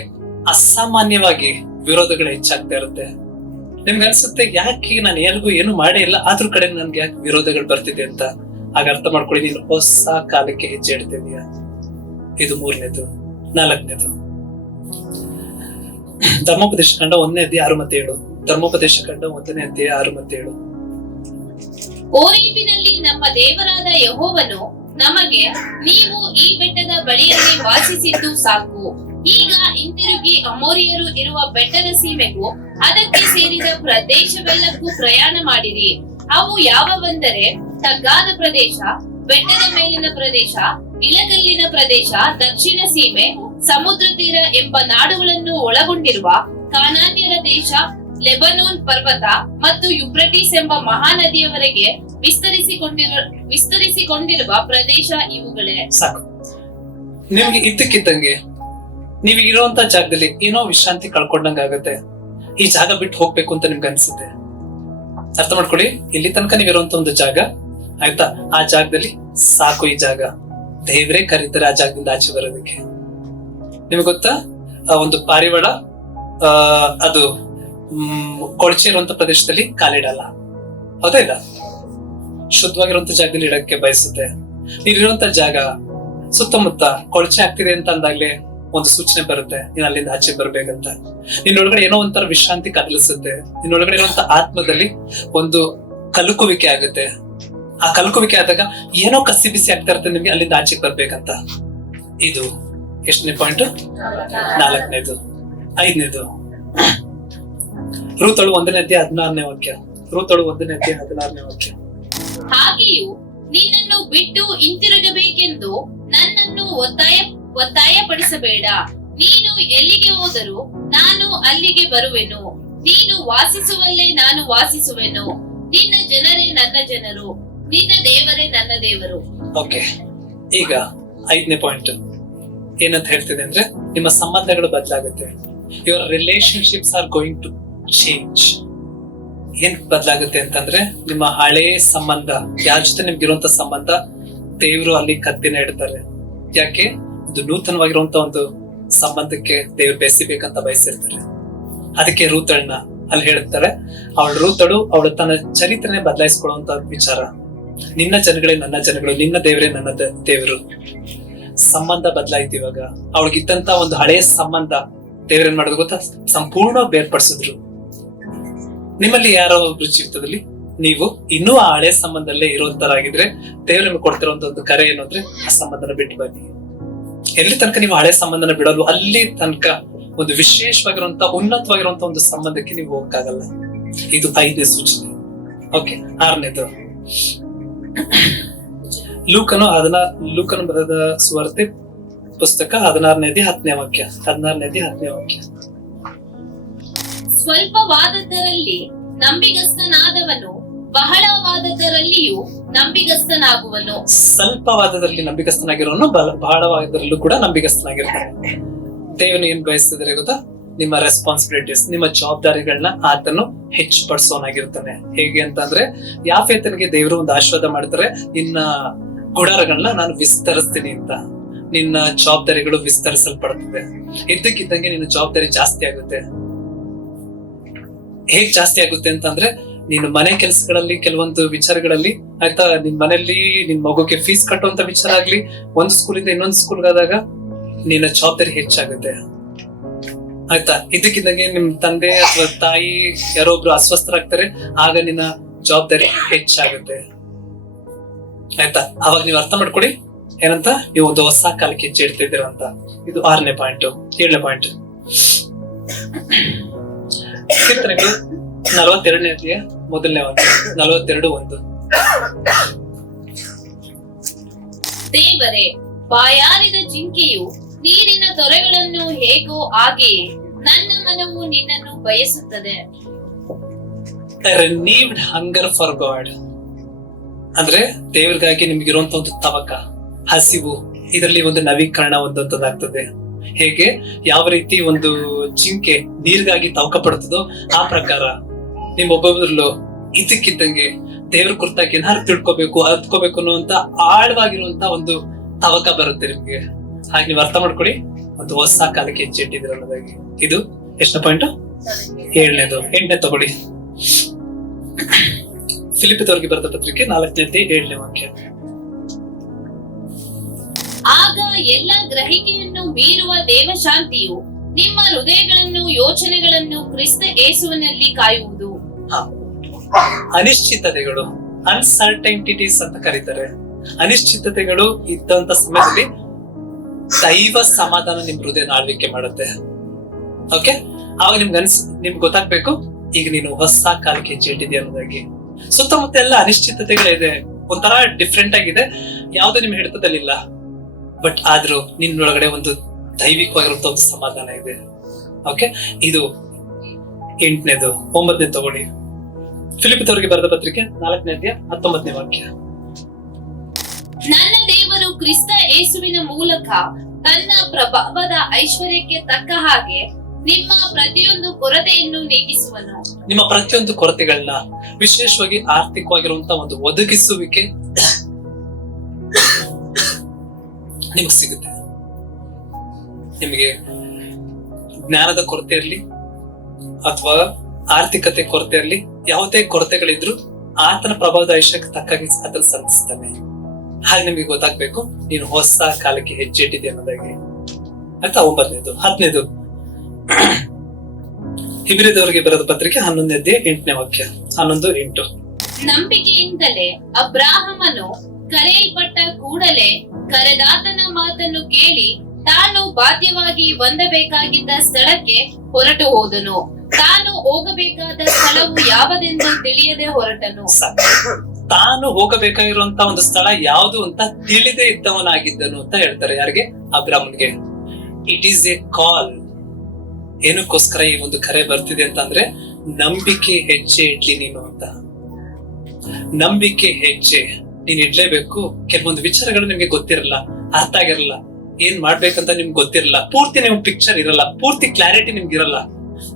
ಅಸಾಮಾನ್ಯವಾಗಿ ವಿರೋಧಗಳು ಹೆಚ್ಚಾಗ್ತಾ ಇರುತ್ತೆ. ನಿಮ್ಗೆ ಅನ್ಸುತ್ತೆ, ಯಾಕೆ ನಾನು ಏನು ಮಾಡೇ ಇಲ್ಲ, ಆದ್ರೂ ಕಡೆ ನನ್ಗೆ ಯಾಕೆ ವಿರೋಧಗಳು ಬರ್ತಿದೆ ಅಂತ. ಆಗ ಅರ್ಥ ಮಾಡ್ಕೊಳ್ಳಿ, ನೀನು ಹೊಸ ಕಾಲಕ್ಕೆ ಹೆಜ್ಜೆ ಇಡ್ತಿದೀಯ. ಇದು 3ನೇದು. 4ನೇದು, ಧರ್ಮೋಪದೇಶ ಕಂಡ 1ನೇ ಅಧ್ಯಾಯ 6 ಮತ್ತು 7. ಧರ್ಮೋಪದೇಶ ಕಂಡ 1ನೇ ಅಧ್ಯಾಯ 6 ಮತ್ತು 7. ಓರೀಬಿನಲ್ಲಿ ನಮ್ಮ ದೇವರಾದ ಯೆಹೋವನು ನಮಗೆ, ನೀವು ಈ ಬೆಟ್ಟದ ಬಳಿಯಲ್ಲಿ ವಾಸಿಸಿದ್ದು ಸಾಕು, ಈಗ ಹಿಂತಿರುಗಿ ಅಮೋರಿಯರು ಇರುವ ಬೆಟ್ಟದ ಸೀಮೆಗೂ ಅದಕ್ಕೆ ಸೇರಿದ ಪ್ರದೇಶವೆಲ್ಲಕ್ಕೂ ಪ್ರಯಾಣ ಮಾಡಿರಿ. ಅವು ಯಾವವೆಂದರೆ ತಗ್ಗಾದ ಪ್ರದೇಶ, ಬೆಟ್ಟದ ಮೇಲಿನ ಪ್ರದೇಶ, ಇಳಕಲ್ಲಿನ ಪ್ರದೇಶ, ದಕ್ಷಿಣ ಸೀಮೆ, ಸಮುದ್ರ ತೀರ ಎಂಬ ನಾಡುಗಳನ್ನು ಒಳಗೊಂಡಿರುವ ಕಾನಾನ್ಯರ ದೇಶ, ಲೆಬನೋನ್ ಪರ್ವತ ಮತ್ತು ಯುಪ್ರಟೀಸ್ ಎಂಬ ಮಹಾನದಿಯವರೆಗೆ ವಿಸ್ತರಿಸಿಕೊಂಡಿರುವ ಪ್ರದೇಶ ಇವುಗಳೇ. ಸಾಕು. ನಿಮ್ಗೆ ಇದ್ದಕ್ಕಿದ್ದಂಗೆ ನೀವು ಇರುವಂತ ಜಾಗದಲ್ಲಿ ಏನೋ ವಿಶ್ರಾಂತಿ ಕಳ್ಕೊಂಡಂಗ ಆಗುತ್ತೆ. ಈ ಜಾಗ ಬಿಟ್ಟು ಹೋಗ್ಬೇಕು ಅಂತ ನಿಮ್ಗೆ ಅನ್ಸುತ್ತೆ. ಅರ್ಥ ಮಾಡ್ಕೊಳ್ಳಿ, ಇಲ್ಲಿ ತನಕ ನೀವಿರುವಂತ ಒಂದು ಜಾಗ ಆಯ್ತಾ, ಆ ಜಾಗದಲ್ಲಿ ಸಾಕು. ಈ ಜಾಗ ದೇವ್ರೇ ಕರೀತಾರೆ ಆ ಜಾಗದಿಂದ ಆಚೆ ಬರೋದಕ್ಕೆ. ನಿಮ್ಗೆ ಗೊತ್ತಾ, ಒಂದು ಪಾರಿವಾಳ ಅದು ಕೊಳಚೆ ಇರುವಂತ ಪ್ರದೇಶದಲ್ಲಿ ಕಾಲಿಡಲ್ಲ, ಹೌದಾ ಇಲ್ಲ? ಶುದ್ಧವಾಗಿರುವಂತ ಜಾಗದಲ್ಲಿ ಇಡಕ್ಕೆ ಬಯಸುತ್ತೆ. ನೀವಿರುವಂತ ಜಾಗ ಸುತ್ತಮುತ್ತ ಕೊಳಚೆ ಆಗ್ತಿದೆ ಅಂತ ಅಂದಾಗ್ಲೇ ಒಂದು ಸೂಚನೆ ಬರುತ್ತೆ, ನೀನ್ ಅಲ್ಲಿಂದ ಆಚೆ ಬರ್ಬೇಕಂತ. ನಿನ್ನೊಳಗಡೆ ಏನೋ ಒಂಥರ ವಿಶ್ರಾಂತಿ ಕದಲಿಸುತ್ತೆ. ನಿನ್ನೊಳಗಡೆ ಇರುವಂತ ಆತ್ಮದಲ್ಲಿ ಒಂದು ಕಲುಕುವಿಕೆ ಆಗುತ್ತೆ. ಆ ಕಲುಕುವಿಕೆ ಆದಾಗ ಏನೋ ಕಸಿ ಬಿಸಿ ಆಗ್ತಾ ಇರುತ್ತೆ ನಿಮ್ಗೆ, ಅಲ್ಲಿಂದ ಆಚೆಗೆ ಬರ್ಬೇಕಂತ. ಇದು ಎಷ್ಟನೇ ಪಾಯಿಂಟ್? 4ನೇದು. 5ನೇದು, ರೂತಳು 1ನೇ ಅಧ್ಯಾಯ 16ನೇ ವಾಕ್ಯ. ರೂತಳು 1ನೇ ಅಧ್ಯಾಯ 16ನೇ ವಾಕ್ಯ. ಹಾಗೆಯೂ ನಿನ್ನನ್ನು ಬಿಟ್ಟು ಹಿಂತಿರುಗಬೇಕೆಂದು ನನ್ನನ್ನು ಒತ್ತಾಯಪಡಿಸಬೇಡ. ನೀನು ಎಲ್ಲಿಗೆ ಹೋದರೂ ನಾನು ಅಲ್ಲಿಗೆ ಬರುವೆನು, ನೀನು ವಾಸಿಸುವಲ್ಲೇ ನಾನು ವಾಸಿಸುವೆನು. ನಿನ್ನ ಜನರೇ ನನ್ನ ಜನರು, ನಿನ್ನ ದೇವರೇ ನನ್ನ ದೇವರು. ಓಕೆ, ಈಗ 5ನೇ ಪಾಯಿಂಟ್ ಏನಂತ ಹೇಳ್ತಿದೆ ಅಂದ್ರೆ, ನಿಮ್ಮ ಸಂಬಂಧಗಳು ಬದಲಾಗುತ್ತೆ. Your relationships are going to change. ಏನ್ ಬದಲಾಗುತ್ತೆ ಅಂತಂದ್ರೆ, ನಿಮ್ಮ ಹಳೆ ಸಂಬಂಧ, ಯಾರ ಜೊತೆ ನಿಮ್ಗಿರುವಂತ ಸಂಬಂಧ, ದೇವರು ಅಲ್ಲಿ ಕತ್ತಿನ ಇಡ್ತಾರೆ. ಯಾಕೆ? ಇದು ನೂತನವಾಗಿರುವಂತ ಒಂದು ಸಂಬಂಧಕ್ಕೆ ದೇವ್ರು ಬೆಸಿಬೇಕಂತ ಬಯಸಿರ್ತಾರೆ. ಅದಕ್ಕೆ ರೂತಳನ್ನ ಅಲ್ಲಿ ಹೇಳ್ತಾರೆ, ರೂತಳು ಅವಳು ತನ್ನ ಚರಿತ್ರೆನೆ ಬದಲಾಯಿಸ್ಕೊಳ್ಳುವಂತ ವಿಚಾರ. ನಿನ್ನ ಜನಗಳೇ ನನ್ನ ಜನಗಳು, ನಿನ್ನ ದೇವರೇ ನನ್ನ ದೇವರು. ಸಂಬಂಧ ಬದಲಾಯ್ತು. ಇವಾಗ ಅವಳಿಗಿದ್ದಂತ ಒಂದು ಹಳೆಯ ಸಂಬಂಧ ದೇವ್ರೇನ್ ಮಾಡೋದು ಗೊತ್ತಾ? ಸಂಪೂರ್ಣ ಬೇರ್ಪಡಿಸಿದ್ರು. ನಿಮ್ಮಲ್ಲಿ ಯಾರೋ ಒಬ್ರು ಜೀವಿತದಲ್ಲಿ ನೀವು ಇನ್ನೂ ಆ ಹಳೆ ಸಂಬಂಧದಲ್ಲೇ ಇರುವಂತರಾಗಿದ್ರೆ, ದೇವ್ರ ನಿಮ್ಗೆ ಕೊಡ್ತಿರುವಂತ ಒಂದು ಕರೆ ಏನು ಅಂದ್ರೆ, ಆ ಸಂಬಂಧನ ಬಿಟ್ಟು ಬನ್ನಿ. ಎಲ್ಲಿ ತನಕ ನೀವು ಹಳೆ ಸಂಬಂಧನ ಬಿಡೋದು, ಅಲ್ಲಿ ತನಕ ಒಂದು ವಿಶೇಷವಾಗಿರುವಂತ ಉನ್ನತವಾಗಿರುವಂತ ಒಂದು ಸಂಬಂಧಕ್ಕೆ ನೀವು ಹೋಗಕ್ಕಾಗಲ್ಲ. ಇದು 5ನೇ ಸೂಚನೆ. ಓಕೆ, 6ನೇದು, ಲೂಕನು ಬರೆದ ಸುವಾರ್ತೆ ಪುಸ್ತಕ 16ನೇ ಅಧ್ಯಾಯ 10ನೇ ವಾಕ್ಯ. 16ನೇ ಅಧ್ಯಾಯ 10ನೇ ವಾಕ್ಯ. ಸ್ವಲ್ಪವಾದದ್ದರಲ್ಲಿ ನಂಬಿಗಸ್ತನಾದವನು ಬಹಳವಾದದ್ದರಲ್ಲಿಯೂ ನಂಬಿಗಸ್ತನಾಗುವನು. ಸ್ವಲ್ಪವಾದದಲ್ಲಿ ನಂಬಿಗಸ್ತನಾಗಿರೋನು ಬಹಳವಾದರಲ್ಲೂ ಕೂಡ ನಂಬಿಗಸ್ತನಾಗಿರ್ತಾನೆ. ದೇವನು ಏನ್ ಬಯಸ್ತಿದ್ರೆ ಗೊತ್ತಾ? ನಿಮ್ಮ ರೆಸ್ಪಾನ್ಸಿಬಿಲಿಟೀಸ್, ನಿಮ್ಮ ಜವಾಬ್ದಾರಿಗಳನ್ನ ಆತನು ಹೆಚ್ಚು ಪಡಿಸೋನಾಗಿರ್ತಾನೆ. ಹೇಗೆ ಅಂತಂದ್ರೆ, ಯಾಫೇತನಿಗೆ ದೇವರು ಒಂದು ಆಶೀರ್ವಾದ ಮಾಡ್ತಾರೆ, ನಿನ್ನ ಗುಡಾರಗಳನ್ನ ನಾನು ವಿಸ್ತರಿಸ್ತೀನಿ ಅಂತ. ನಿನ್ನ ಜವಾಬ್ದಾರಿಗಳು ವಿಸ್ತರಿಸಲ್ಪಡುತ್ತದೆ. ಇದ್ದಕ್ಕಿದ್ದಂಗೆ ನಿನ್ನ ಜವಾಬ್ದಾರಿ ಜಾಸ್ತಿ ಆಗುತ್ತೆ. ಹೇಗ್ ಜಾಸ್ತಿ ಆಗುತ್ತೆ ಅಂತಂದ್ರೆ, ನೀನು ಮನೆ ಕೆಲಸಗಳಲ್ಲಿ ಕೆಲವೊಂದು ವಿಚಾರಗಳಲ್ಲಿ ಆಯ್ತಾ, ನಿನ್ ಮನೆಯಲ್ಲಿ ನಿನ್ ಮಗುಗೆ ಫೀಸ್ ಕಟ್ಟುವಂತ ವಿಚಾರ ಆಗ್ಲಿ, ಒಂದು ಸ್ಕೂಲಿಂದ ಇನ್ನೊಂದು ಸ್ಕೂಲ್ಗೆ ಆದಾಗ ನಿನ್ನ ಜವಾಬ್ದಾರಿ ಹೆಚ್ಚಾಗುತ್ತೆ ಆಯ್ತಾ. ಇದಕ್ಕಿದ್ದಂಗೆ ನಿಮ್ ತಂದೆ ಅಥವಾ ತಾಯಿ ಯಾರೊಬ್ರು ಅಸ್ವಸ್ಥರಾಗ್ತಾರೆ, ಆಗ ನಿನ್ನ ಜವಾಬ್ದಾರಿ ಹೆಚ್ಚಾಗುತ್ತೆ ಆಯ್ತಾ. ಅವಾಗ ನೀವು ಅರ್ಥ ಮಾಡ್ಕೊಡಿ ಏನಂತ, ನೀವು ಒಂದು ಹೊಸ ಕಾಲಕ್ಕೆ ಹೆಜ್ಜೆ ಇಡ್ತಿದ್ದೀರ ಅಂತ. ಇದು 6ನೇ ಪಾಯಿಂಟ್. 7ನೇ ಪಾಯಿಂಟ್, ಕೀರ್ತನೆಗಳು 42ನೇ ಅಧ್ಯಾಯ 1ನೇ ವಾಕ್ಯ, 42:1. ದೇವರೇ, ಬಾಯಾರಿದ ಜಿಂಕೆಯು ನೀರಿನ ತೊರೆಗಳನ್ನು ಹೇಗೋ ಹಾಗೆಯೇ ನನ್ನ ಮನವು ನಿನ್ನನ್ನು ಬಯಸುತ್ತದೆ. ರಿನೀವ್ಡ್ ಹಂಗರ್ ಫಾರ್ ಗಾಡ್ ಅಂದ್ರೆ ದೇವರಿಗಾಗಿ ನಿಮ್ಗಿರುವಂತ ಒಂದು ತವಕ, ಹಸಿವು, ಇದರಲ್ಲಿ ಒಂದು ನವೀಕರಣ ಹೊಂದುವಂತದ್ದಾಗ್ತದೆ. ಹೇಗೆ ಯಾವ ರೀತಿ ಒಂದು ಜಿಂಕೆ ನೀರಿಗಾಗಿ ತವಕ ಪಡುತ್ತದೋ ಆ ಪ್ರಕಾರ ನಿಮ್ಮೊಬ್ಬೊಬ್ಬರಲ್ಲೂ ಇದಕ್ಕಿದ್ದಂಗೆ ದೇವ್ರ ಕುರಿತಾಗಿ ಏನಾದ್ರು ತಿಳ್ಕೊಬೇಕು, ಅರ್ತ್ಕೋಬೇಕು ಅನ್ನುವಂತ ಆಳವಾಗಿರುವಂತ ಒಂದು ತವಕ ಬರುತ್ತೆ ನಿಮ್ಗೆ. ಹಾಗೆ ನೀವು ಅರ್ಥ ಮಾಡ್ಕೊಡಿ, ಒಂದು ಹೊಸ ಕಾಲಕ್ಕೆ ಹೆಜ್ಜೆ ಇಟ್ಟಿದ್ದೀರ ಅನ್ನೋದಾಗಿ. ಇದು ಎಷ್ಟನೇ ಪಾಯಿಂಟ್? 7ನೇದು. 8ನೇ ತಗೊಳ್ಳಿ. ಫಿಲಿಪ್ಪಿದವರಿಗೆ ಬರೆದ ಪತ್ರಿಕೆ 4ನೇ ಅಧ್ಯಾಯ 7ನೇ ವಾಕ್ಯ. ಆಗ ಎಲ್ಲ ಗ್ರಹಿಕೆಯನ್ನು ಮೀರುವ ದೇವಶಾಂತಿಯು ನಿಮ್ಮ ಹೃದಯಗಳನ್ನು ಯೋಚನೆಗಳನ್ನು ಕ್ರಿಸ್ತ ಯೇಸುವಿನಲ್ಲಿ ಕಾಯುವುದು. ಅನಿಶ್ಚಿತತೆಗಳು, ಅನ್ಸರ್ಟೈನಿಟೀಸ್ ಅಂತ ಕರೀತಾರೆ. ಅನಿಶ್ಚಿತತೆಗಳು ಇದ್ದಂತ ಸಮಯದಲ್ಲಿ ದೈವ ಸಮಾಧಾನ ನಿಮ್ ಹೃದಯ ಆಳ್ವಿಕೆ ಮಾಡುತ್ತೆ. ಓಕೆ, ಆವಾಗ ನಿಮ್ಗೆ ಗೊತ್ತಾಗ್ಬೇಕು, ಈಗ ನೀನು ಹೊಸ ಕಾಲಕ್ಕೆ ಹೆಜ್ಜೆ ಇಟ್ಟಿದ್ಯಾ ಅನ್ನೋದಾಗಿ. ಸುತ್ತಮುತ್ತ ಎಲ್ಲ ಅನಿಶ್ಚಿತತೆಗಳಿದೆ, ಒಂಥರ ಡಿಫ್ರೆಂಟ್ ಆಗಿದೆ, ಯಾವ್ದು ನಿಮ್ ಹಿಡಿತದಲ್ಲಿಲ್ಲ. ಬಟ್ ಆದ್ರೂ ನಿನ್ನೊಳಗಡೆ ಒಂದು ದೈವಿಕವಾಗಿರುವಂತ ಒಂದು ಸಮಾಧಾನ ಇದೆ. ಓಕೆ, ಇದು 8ನೇದು. 9ನೇ ತಗೊಳ್ಳಿ. ಫಿಲಿಪ್ಪಿದವರಿಗೆ ಬರೆದ ಪತ್ರಿಕೆ 4ನೇ ಅಧ್ಯಾಯ 19ನೇ ವಾಕ್ಯ. ನನ್ನ ದೇವರು ಕ್ರಿಸ್ತ ಯೇಸುವಿನ ಮೂಲಕ ತನ್ನ ಪ್ರಭಾವದ ಐಶ್ವರ್ಯಕ್ಕೆ ತಕ್ಕ ಹಾಗೆ ನಿಮ್ಮ ಪ್ರತಿಯೊಂದು ಕೊರತೆಯನ್ನು ನೀಗಿಸುವನು. ನಿಮ್ಮ ಪ್ರತಿಯೊಂದು ಕೊರತೆಗಳನ್ನ, ವಿಶೇಷವಾಗಿ ಆರ್ಥಿಕವಾಗಿರುವಂತ ಒಂದು ಒದಗಿಸುವಿಕೆ ನಿಮಗೆ ಸಿಗುತ್ತೆ. ನಿಮಗೆ ಜ್ಞಾನದ ಕೊರತೆ ಇರಲಿ ಅಥವಾ ಆರ್ಥಿಕತೆ ಕೊರತೆ ಇರಲಿ, ಯಾವುದೇ ಕೊರತೆಗಳಿದ್ರು ಆತನ ಪ್ರಭಾವದ ಐಶ್ವರ್ಯಕ್ಕೆ ತಕ್ಕಾಗಿ ಅದನ್ನು ಸಂಧಿಸ್ತಾನೆ. ಹಾಗೆ ನಿಮಗೆ ಗೊತ್ತಾಗ್ಬೇಕು, ನೀನು ಹೊಸ ಕಾಲಕ್ಕೆ ಹೆಜ್ಜೆ ಇಟ್ಟಿದೆ ಅನ್ನೋದಾಗಿ ಆಯ್ತಾ. 9ನೇದು. 10ನೇದು, ಹಿಬ್ರಿದವರಿಗೆ ಬರೆದ ಪತ್ರಿಕೆ 11ನೇ ಅಧ್ಯಾಯ 8ನೇ ವಾಕ್ಯ. 11:8. ನಂಬಿಕೆಯಿಂದಲೇ ಅಬ್ರಾಹಮನು ಕರೆಯಲ್ಪಟ್ಟ ಕೂಡಲೇ ಕರೆದಾತನ ಮಾತನ್ನು ಕೇಳಿ ತಾನು ಬಾಧ್ಯವಾಗಿ ಹೊಂದಬೇಕಾಗಿದ್ದ ಸ್ಥಳಕ್ಕೆ ಹೊರಟು ಹೋದನು. ತಾನು ಹೋಗಬೇಕಾದ ಸ್ಥಳವು ಯಾವುದೆಂದು ತಿಳಿಯದೆ ಹೊರಟನು. ತಾನು ಹೋಗಬೇಕಾಗಿರುವಂತ ಒಂದು ಸ್ಥಳ ಯಾವುದು ಅಂತ ತಿಳಿದೇ ಇದ್ದವನಾಗಿದ್ದನು ಅಂತ ಹೇಳ್ತಾರೆ. ಯಾರಿಗೆ? ಅಬ್ರಾಹ್ಮನ್ಗೆ. ಇಟ್ ಈಸ್ ಎ ಕಾಲ್. ಏನಕ್ಕೋಸ್ಕರ ಈ ಒಂದು ಕರೆ ಬರ್ತಿದೆ ಅಂತಂದ್ರೆ, ನಂಬಿಕೆ ಹೆಜ್ಜೆ ಇಡ್ಲಿ ನೀನು ಅಂತ. ನಂಬಿಕೆ ಹೆಜ್ಜೆ ನೀನ್ ಇಡ್ಲೇಬೇಕು. ಕೆಲವೊಂದು ವಿಚಾರಗಳು ನಿಮ್ಗೆ ಗೊತ್ತಿರಲ್ಲ, ಅರ್ಥ ಆಗಿರಲ್ಲ, ಏನ್ ಮಾಡ್ಬೇಕಂತ ನಿಮ್ಗೆ ಗೊತ್ತಿರಲ್ಲ, ಪೂರ್ತಿ ನಿಮ್ಗೆ ಪಿಕ್ಚರ್ ಇರಲ್ಲ, ಪೂರ್ತಿ ಕ್ಲಾರಿಟಿ ನಿಮ್ಗೆ ಇರಲ್ಲ.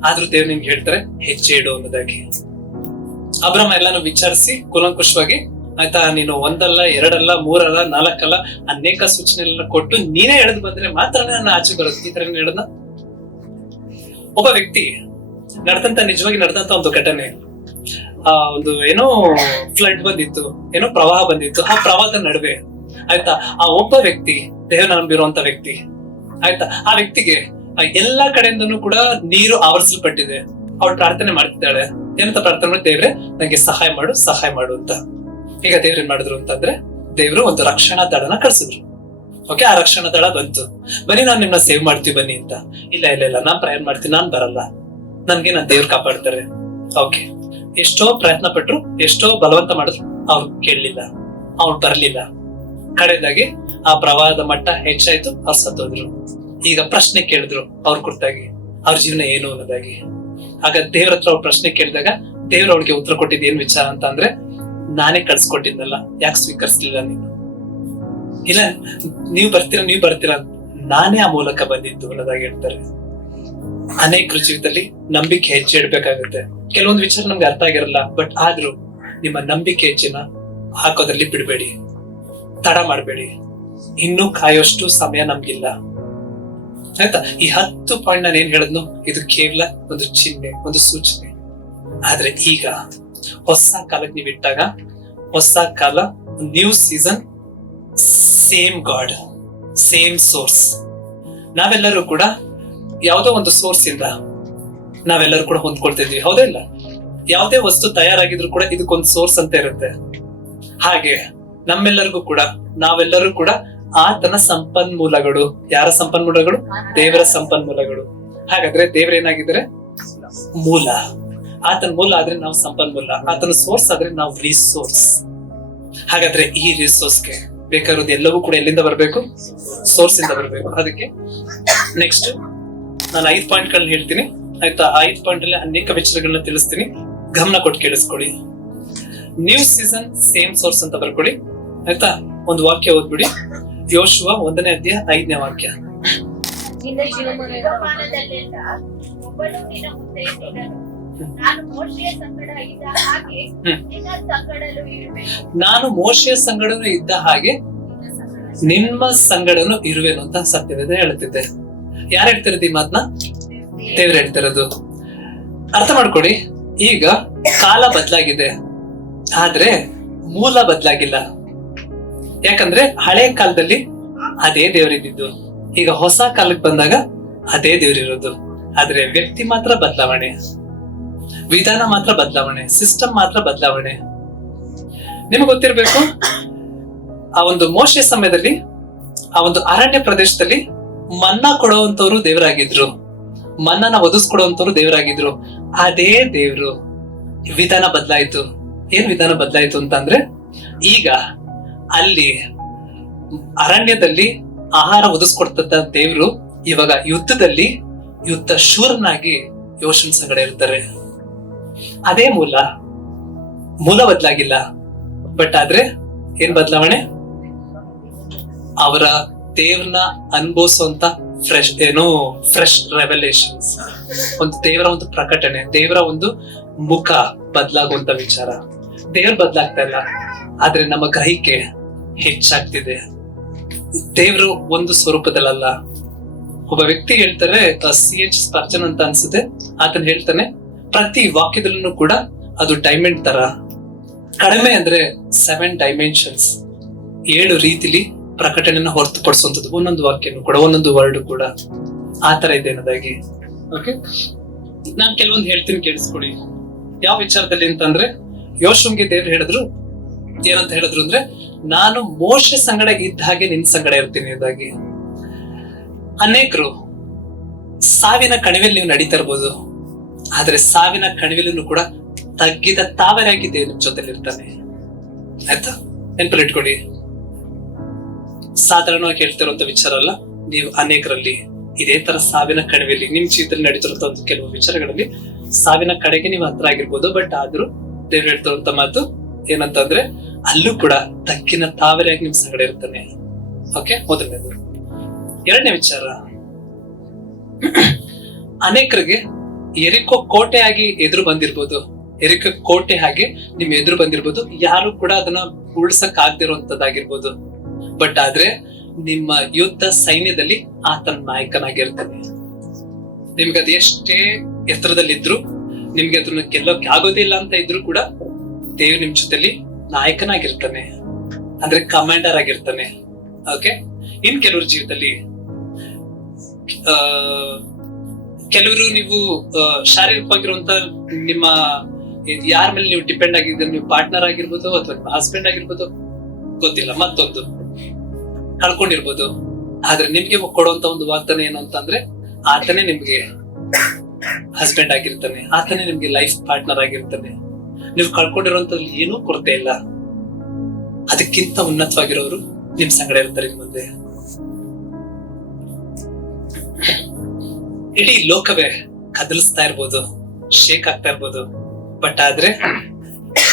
ಆದ್ರೂ ದೇವ್ರು ನಿಮ್ಗೆ ಹೇಳ್ತಾರೆ ಹೆಜ್ಜೆ ಇಡು ಅನ್ನೋದಾಗಿ. ಅಬ್ರಾಮ ಎಲ್ಲಾನು ವಿಚಾರಿಸಿ ಕೂಲಂಕುಷವಾಗಿ ಆಯ್ತಾ, ನೀನು 1 ಅಲ್ಲ 2 ಅಲ್ಲ 3 ಅಲ್ಲ 4 ಅಲ್ಲ ಅನೇಕ ಸೂಚನೆಗಳನ್ನ ಕೊಟ್ಟು ನೀನೇ ಎಳೆದು ಬಂದ್ರೆ ಮಾತ್ರ ನನ್ನ ಆಚೆ ಬರುತ್ತೆ. ಈ ತರ ಹೇಳದ್ನ ಒಬ್ಬ ವ್ಯಕ್ತಿ ನಿಜವಾಗಿ ನಡೆದಂತ ಒಂದು ಘಟನೆ. ಒಂದು ಏನೋ ಫ್ಲಡ್ ಬಂದಿತ್ತು, ಏನೋ ಪ್ರವಾಹ ಬಂದಿತ್ತು. ಆ ಪ್ರವಾಹದ ನಡುವೆ ಆಯ್ತಾ, ಆ ಒಬ್ಬ ವ್ಯಕ್ತಿ ದೇವನ ನಂಬಿರುವಂತ ವ್ಯಕ್ತಿ ಆಯ್ತಾ, ಆ ವ್ಯಕ್ತಿಗೆ ಎಲ್ಲಾ ಕಡೆಯಿಂದನೂ ಕೂಡ ನೀರು ಆವರಿಸಲ್ಪಟ್ಟಿದೆ. ಅವಳು ಪ್ರಾರ್ಥನೆ ಮಾಡ್ತಿದ್ದಾಳೆ. ಏನಂತ ಪ್ರಾರ್ಥನೆ ಮಾಡಿ, ದೇವ್ರೆ ನಂಗೆ ಸಹಾಯ ಮಾಡು ಅಂತ. ಈಗ ದೇವ್ರ ಏನ್ ಮಾಡಿದ್ರು ಅಂತಂದ್ರೆ, ದೇವ್ರು ಒಂದು ರಕ್ಷಣಾ ದಳನ ಕಳ್ಸಿದ್ರು. ಓಕೆ, ಆ ರಕ್ಷಣಾ ದಳ ಬಂತು. ಬನ್ನಿ ನಾನ್ ನಿಮ್ನ ಸೇವ್ ಮಾಡ್ತೀವಿ ಬನ್ನಿ ಅಂತ. ಇಲ್ಲ ನಾನ್ ಪ್ರಯಾಣ ಮಾಡ್ತೀನಿ, ನಾನ್ ಬರಲ್ಲ, ನನ್ಗೆ ನಾನ್ ದೇವ್ರು ಕಾಪಾಡ್ತಾರೆ. ಓಕೆ, ಎಷ್ಟೋ ಪ್ರಯತ್ನ ಪಟ್ರು, ಎಷ್ಟೋ ಬಲವಂತ ಮಾಡಿದ್ರು, ಅವ್ರು ಕೇಳಲಿಲ್ಲ, ಅವ್ರು ಬರ್ಲಿಲ್ಲ. ಕಡೆದಾಗಿ ಆ ಪ್ರವಾಹದ ಮಟ್ಟ ಹೆಚ್ಚಾಯ್ತು, ಅವ್ರು ಸತ್ತೋದ್ರು. ಈಗ ಪ್ರಶ್ನೆ ಕೇಳಿದ್ರು ಅವ್ರ ಕುರಿತಾಗಿ, ಅವ್ರ ಜೀವನ ಏನು ಅನ್ನೋದಾಗಿ. ಆಗ ದೇವ್ರ ಹತ್ರ ಅವ್ರ ಪ್ರಶ್ನೆ ಕೇಳಿದಾಗ ದೇವ್ರ ಅವ್ರಿಗೆ ಉತ್ತರ ಕೊಟ್ಟಿದ್ ಏನ್ ವಿಚಾರ ಅಂತ ಅಂದ್ರೆ, ನಾನೇ ಕಳ್ಸಿಕೊಟ್ಟಿದ್ನಲ್ಲ, ಯಾಕೆ ಸ್ವೀಕರಿಸ್ಲಿಲ್ಲ ನೀನು? ಇಲ್ಲ, ನೀವ್ ಬರ್ತೀರಾ, ನಾನೇ ಆ ಮೂಲಕ ಬಂದಿದ್ದು ಅನ್ನೋದಾಗಿ ಹೇಳ್ತಾರೆ. ಅನೇಕರ ಜೀವಿತದಲ್ಲಿ ನಂಬಿಕೆ ಹೆಜ್ಜೆ ಇಡ್ಬೇಕಾಗುತ್ತೆ. ಕೆಲವೊಂದು ವಿಚಾರ ನಮ್ಗೆ ಅರ್ಥ ಆಗಿರಲ್ಲ, ಬಟ್ ಆದ್ರೂ ನಿಮ್ಮ ನಂಬಿಕೆ ಹೆಜ್ಜೆನ ಹಾಕೋದ್ರಲ್ಲಿ ಬಿಡ್ಬೇಡಿ, ತಡ ಮಾಡ್ಬೇಡಿ. ಇನ್ನೂ ಕಾಯೋಷ್ಟು ಸಮಯ ನಮ್ಗಿಲ್ಲ. ಆಯ್ತಾ? ಈ 10 ಪಾಯಿಂಟ್ ನಾನು ಏನ್ ಹೇಳಿದ್ನು, ಇದು ಕೇವಲ ಒಂದು ಚಿಹ್ನೆ, ಒಂದು ಸೂಚನೆ. ಆದ್ರೆ ಈಗ ಹೊಸ ಕಾಲಕ್ಕೆ ನೀವು ಇಟ್ಟಾಗ, ಹೊಸ ಕಾಲ, new season, same god, same source. ನಾವೆಲ್ಲರೂ ಕೂಡ ಯಾವುದೋ ಒಂದು ಸೋರ್ಸ್ ಇಂದ ನಾವೆಲ್ಲರೂ ಕೂಡ ಹೊಂದ್ಕೊಳ್ತಿದ್ವಿ, ಹೌದಾ ಇಲ್ಲ? ಯಾವುದೇ ವಸ್ತು ತಯಾರಾಗಿದ್ರು ಕೂಡ ಇದಕ್ಕೊಂದು ಸೋರ್ಸ್ ಅಂತ ಇರುತ್ತೆ. ಹಾಗೆ ನಮ್ಮೆಲ್ಲರಿಗೂ ಕೂಡ, ನಾವೆಲ್ಲರೂ ಕೂಡ ಆತನ ಸಂಪನ್ಮೂಲಗಳು. ಯಾರ ಸಂಪನ್ಮೂಲಗಳು? ದೇವರ ಸಂಪನ್ಮೂಲಗಳು. ಹಾಗಾದ್ರೆ ದೇವರೇನಾಗಿದ್ದಾರೆ? ಮೂಲ. ಆತನ ಮೂಲ ಆದ್ರೆ ನಾವು ಸಂಪನ್ಮೂಲ, ಆತನ ಸೋರ್ಸ್ ಆದ್ರೆ ನಾವು ರಿಸೋರ್ಸ್. ಹಾಗಾದ್ರೆ ಈ ರಿಸೋರ್ಸ್ಗೆ ಬೇಕಾಗಿರೋದು ಎಲ್ಲವೂ ಕೂಡ ಎಲ್ಲಿಂದ ಬರಬೇಕು? ಸೋರ್ಸ್ ಇಂದ ಬರಬೇಕು. ಅದಕ್ಕೆ ನೆಕ್ಸ್ಟ್ ನಾನು 5 ಪಾಯಿಂಟ್ ಗಳನ್ನ ಹೇಳ್ತೀನಿ, ಆಯ್ತಾ? 5 ಪಾಯಿಂಟ್ ಅಲ್ಲಿ ಅನೇಕ ವಿಚಾರಗಳನ್ನ ತಿಳಿಸ್ತೀನಿ, ಗಮನ ಕೊಟ್ಟು ಕೇಳಿಸ್ಕೊಳ್ಳಿ. ನ್ಯೂ ಸೀಸನ್, ಸೇಮ್ ಸೋರ್ಸ್ ಅಂತ ಬರ್ಕೊಳ್ಳಿ, ಆಯ್ತಾ? ಒಂದು ವಾಕ್ಯ ಓದ್ಬಿಡಿ, ಯೋಶುವ 1ನೇ ಅಧ್ಯಾಯ 5ನೇ ವಾಕ್ಯ. ನಾನು ಮೋಶೆಯ ಸಂಗಡನು ಇದ್ದ ಹಾಗೆ ನಿಮ್ಮ ಸಂಗಡನು ಇರುವೆನು ಅಂತ ಸತ್ಯವೇದ ಹೇಳುತ್ತಿದ್ದೆ. ಯಾರು ಹೇಳ್ತಿರೋದು ಈ ಮಾತನ್ನ? ದೇವ್ರು ಹೇಳ್ತಿರೋದು. ಅರ್ಥ ಮಾಡ್ಕೊಡಿ, ಈಗ ಕಾಲ ಬದಲಾಗಿದೆ, ಆದ್ರೆ ಮೂಲ ಬದಲಾಗಿಲ್ಲ. ಯಾಕಂದ್ರೆ ಹಳೆ ಕಾಲದಲ್ಲಿ ಅದೇ ದೇವರಿದ್ದು, ಈಗ ಹೊಸ ಕಾಲಕ್ಕೆ ಬಂದಾಗ ಅದೇ ದೇವರಿರೋದು. ಆದ್ರೆ ವ್ಯಕ್ತಿ ಮಾತ್ರ ಬದಲಾವಣೆ, ವಿಧಾನ ಮಾತ್ರ ಬದಲಾವಣೆ, ಸಿಸ್ಟಮ್ ಮಾತ್ರ ಬದಲಾವಣೆ. ನಿಮ್ಗೆ ಗೊತ್ತಿರ್ಬೇಕು, ಆ ಒಂದು ಮೋಶೆ ಸಮಯದಲ್ಲಿ, ಆ ಒಂದು ಅರಣ್ಯ ಪ್ರದೇಶದಲ್ಲಿ ಮನ್ನಾ ಕೊಡುವಂತವ್ರು ದೇವರಾಗಿದ್ರು, ಮನ್ನನ ಒದಗಿಸ್ಕೊಡುವಂತವ್ರು ದೇವರಾಗಿದ್ರು. ಅದೇ ದೇವ್ರು. ವಿಧಾನ ಬದಲಾಯ್ತು. ಏನ್ ವಿಧಾನ ಬದಲಾಯ್ತು ಅಂತಂದ್ರೆ, ಈಗ ಅಲ್ಲಿ ಅರಣ್ಯದಲ್ಲಿ ಆಹಾರ ಒದಗಿಸ್ಕೊಡ್ತಂತ ದೇವ್ರು ಇವಾಗ ಯುದ್ಧದಲ್ಲಿ ಯುದ್ಧ ಶೂರನಾಗಿ ಯೋಶುವನ ಸಂಗಡ ಇರ್ತಾರೆ. ಅದೇ ಮೂಲ. ಮೂಲ ಬದಲಾಗಿಲ್ಲ, ಬಟ್ ಆದ್ರೆ ಏನ್ ಬದಲಾವಣೆ? ಅವರ ದೇವ್ರನ್ನ ಅನುಭವಿಸುವಂತ ಫ್ರೆಶ್ ರೆವಲ್ಯೂಷನ್ಸ್, ಒಂದು ದೇವರ ಒಂದು ಪ್ರಕಟಣೆ, ದೇವರ ಒಂದು ಮುಖ ಬದಲಾಗುವಂತ ವಿಚಾರ. ದೇವ್ರು ಬದಲಾಗ್ತಾ ಇಲ್ಲ, ಆದ್ರೆ ನಮ್ಮ ಗ್ರಹಿಕೆ ಹೆಚ್ಚಾಗ್ತಿದೆ. ದೇವ್ರು ಒಂದು ಸ್ವರೂಪದಲ್ಲ. ಒಬ್ಬ ವ್ಯಕ್ತಿ ಹೇಳ್ತಾರೆ, CH ಸ್ಪರ್ಜನ್ ಅಂತ ಅನ್ಸುತ್ತೆ, ಆತನ ಹೇಳ್ತಾನೆ, ಪ್ರತಿ ವಾಕ್ಯದಲ್ಲೂ ಕೂಡ ಅದು ಡೈಮಂಡ್ ತರ. ಕಡಿಮೆ ಅಂದ್ರೆ 7 ಡೈಮೆನ್ಷನ್ಸ್, 7 ರೀತಿಲಿ ಪ್ರಕಟಣೆನ ಹೊರತುಪಡಿಸುವಂಥದ್ದು. ಒಂದೊಂದು ವಾಕ್ಯನು ಕೂಡ, ಒಂದೊಂದು ವರ್ಡ್ ಕೂಡ ಆ ತರ ಇದೆ ಅನ್ನೋದಾಗಿ. ಓಕೆ, ನಾನ್ ಕೆಲವೊಂದು ಹೇಳ್ತೀನಿ, ಕೇಳಿಸ್ಕೊಳ್ಳಿ. ಯಾವ ವಿಚಾರದಲ್ಲಿ ಅಂತಂದ್ರೆ, ಯೋಶುವನಿಗೆ ದೇವ್ರು ಹೇಳಿದ್ರು, ಏನಂತ ಹೇಳಿದ್ರು ಅಂದ್ರೆ, ನಾನು ಮೋಶೆ ಸಂಗಡ ಇದ್ದ ಹಾಗೆ ನಿನ್ ಸಂಗಡ ಇರ್ತೀನಿ ಇದಾಗಿ. ಅನೇಕರು ಸಾವಿನ ಕಣಿವೆಯಲ್ಲಿ ನೀವು ನಡೀತಾ ಇರ್ಬೋದು, ಆದ್ರೆ ಸಾವಿನ ಕಣಿವೆಲ್ಲೂ ಕೂಡ ತಗ್ಗಿದ ತಾವರಾಗಿ ದೇವ್ರ ಜೊತೆಲಿ ಇರ್ತಾನೆ. ಆಯ್ತಾ? ನೆನಪಲ್ಲಿ ಇಟ್ಕೊಳ್ಳಿ. ಸಾಧಾರಣವಾಗಿ ಹೇಳ್ತಿರುವಂತ ವಿಚಾರ ಅಲ್ಲ. ನೀವು ಅನೇಕರಲ್ಲಿ ಇದೇ ತರ ಸಾವಿನ ಕಣಿವೆಯಲ್ಲಿ ನಿಮ್ ಜೀವಿತದಲ್ಲಿ ನಡೀತಿರುವಂತ ಒಂದು ಕೆಲವು ವಿಚಾರಗಳಲ್ಲಿ ಸಾವಿನ ಕಡೆಗೆ ನೀವು ಹತ್ರ ಆಗಿರ್ಬೋದು, ಬಟ್ ಆದ್ರೂ ದೇವ್ರು ಹೇಳ್ತಿರುವಂತ ಮಾತು ಏನಂತಂದ್ರೆ, ಅಲ್ಲೂ ಕೂಡ ತಗ್ಗಿನ ತಾವರೆಯಾಗಿ ನಿಮ್ ಸಂಗಡ ಇರ್ತಾನೆ. ಓಕೆ, ಮೊದಲನೇದು. ಎರಡನೇ ವಿಚಾರ, ಅನೇಕರಿಗೆ ಎರಿಕೋ ಕೋಟೆ ಆಗಿ ಎದುರು ಬಂದಿರ್ಬೋದು, ಎರಿಕೋ ಕೋಟೆ ಹಾಗೆ ನಿಮ್ ಎದುರು ಬಂದಿರ್ಬೋದು, ಯಾರು ಕೂಡ ಅದನ್ನ ಉಳಿಸಕ್ ಆಗದಿರುವಂತದ್ದಾಗಿರ್ಬೋದು. ಬಟ್ ಆದ್ರೆ ನಿಮ್ಮ ಯುದ್ಧ ಸೈನ್ಯದಲ್ಲಿ ಆತನ ನಾಯಕನಾಗಿರ್ತಾನೆ. ನಿಮ್ಗದು ಎಷ್ಟೇ ಎತ್ತರದಲ್ಲಿದ್ರು, ನಿಮ್ಗೆ ಅದನ್ನ ಗೆಲ್ಲೋಕೆ ಆಗೋದಿಲ್ಲ ಅಂತ ಇದ್ರು ಕೂಡ ದೇವ್ರು ನಿಮ್ ಜೊತೆಲಿ ನಾಯಕನಾಗಿರ್ತಾನೆ, ಅಂದ್ರೆ ಕಮಾಂಡರ್ ಆಗಿರ್ತಾನೆ. ಓಕೆ, ಇನ್ ಕೆಲವ್ರ ಜೀವಿತದಲ್ಲಿ ಕೆಲವರು ನೀವು ಶಾರೀರಿಕವಾಗಿರುವಂತ ನಿಮ್ಮ ಯಾರ ಮೇಲೆ ನೀವು ಡಿಪೆಂಡ್ ಆಗಿದ್ದೀರಿ, ನೀವು ಪಾರ್ಟ್ನರ್ ಆಗಿರ್ಬೋದು ಅಥವಾ ನಿಮ್ಮ ಹಸ್ಬೆಂಡ್ ಆಗಿರ್ಬೋದು, ಗೊತ್ತಿಲ್ಲ, ಮತ್ತೊಂದು ಕಳ್ಕೊಂಡಿರ್ಬೋದು. ಆದ್ರೆ ನಿಮ್ಗೆ ಕೊಡುವಂತ ಒಂದು ವಾಗ್ದಾನ ಏನು ಅಂತಂದ್ರೆ, ಆತನೇ ನಿಮ್ಗೆ ಹಸ್ಬೆಂಡ್ ಆಗಿರ್ತಾನೆ, ಆತನೇ ನಿಮ್ಗೆ ಲೈಫ್ ಪಾರ್ಟ್ನರ್ ಆಗಿರ್ತಾನೆ. ನೀವು ಕಳ್ಕೊಂಡಿರುವಂತಲ್ಲಿ ಏನೂ ಕೊರತೆ ಇಲ್ಲ, ಅದಕ್ಕಿಂತ ಉನ್ನತವಾಗಿರೋರು ನಿಮ್ ಸಂಗಡ ಇರ್ತಾರೆ ಮುಂದೆ. ಇಡೀ ಲೋಕವೇ ಕದಲಿಸ್ತಾ ಇರ್ಬೋದು, ಶೇಕ್ ಆಗ್ತಾ ಇರ್ಬೋದು, ಬಟ್ ಆದ್ರೆ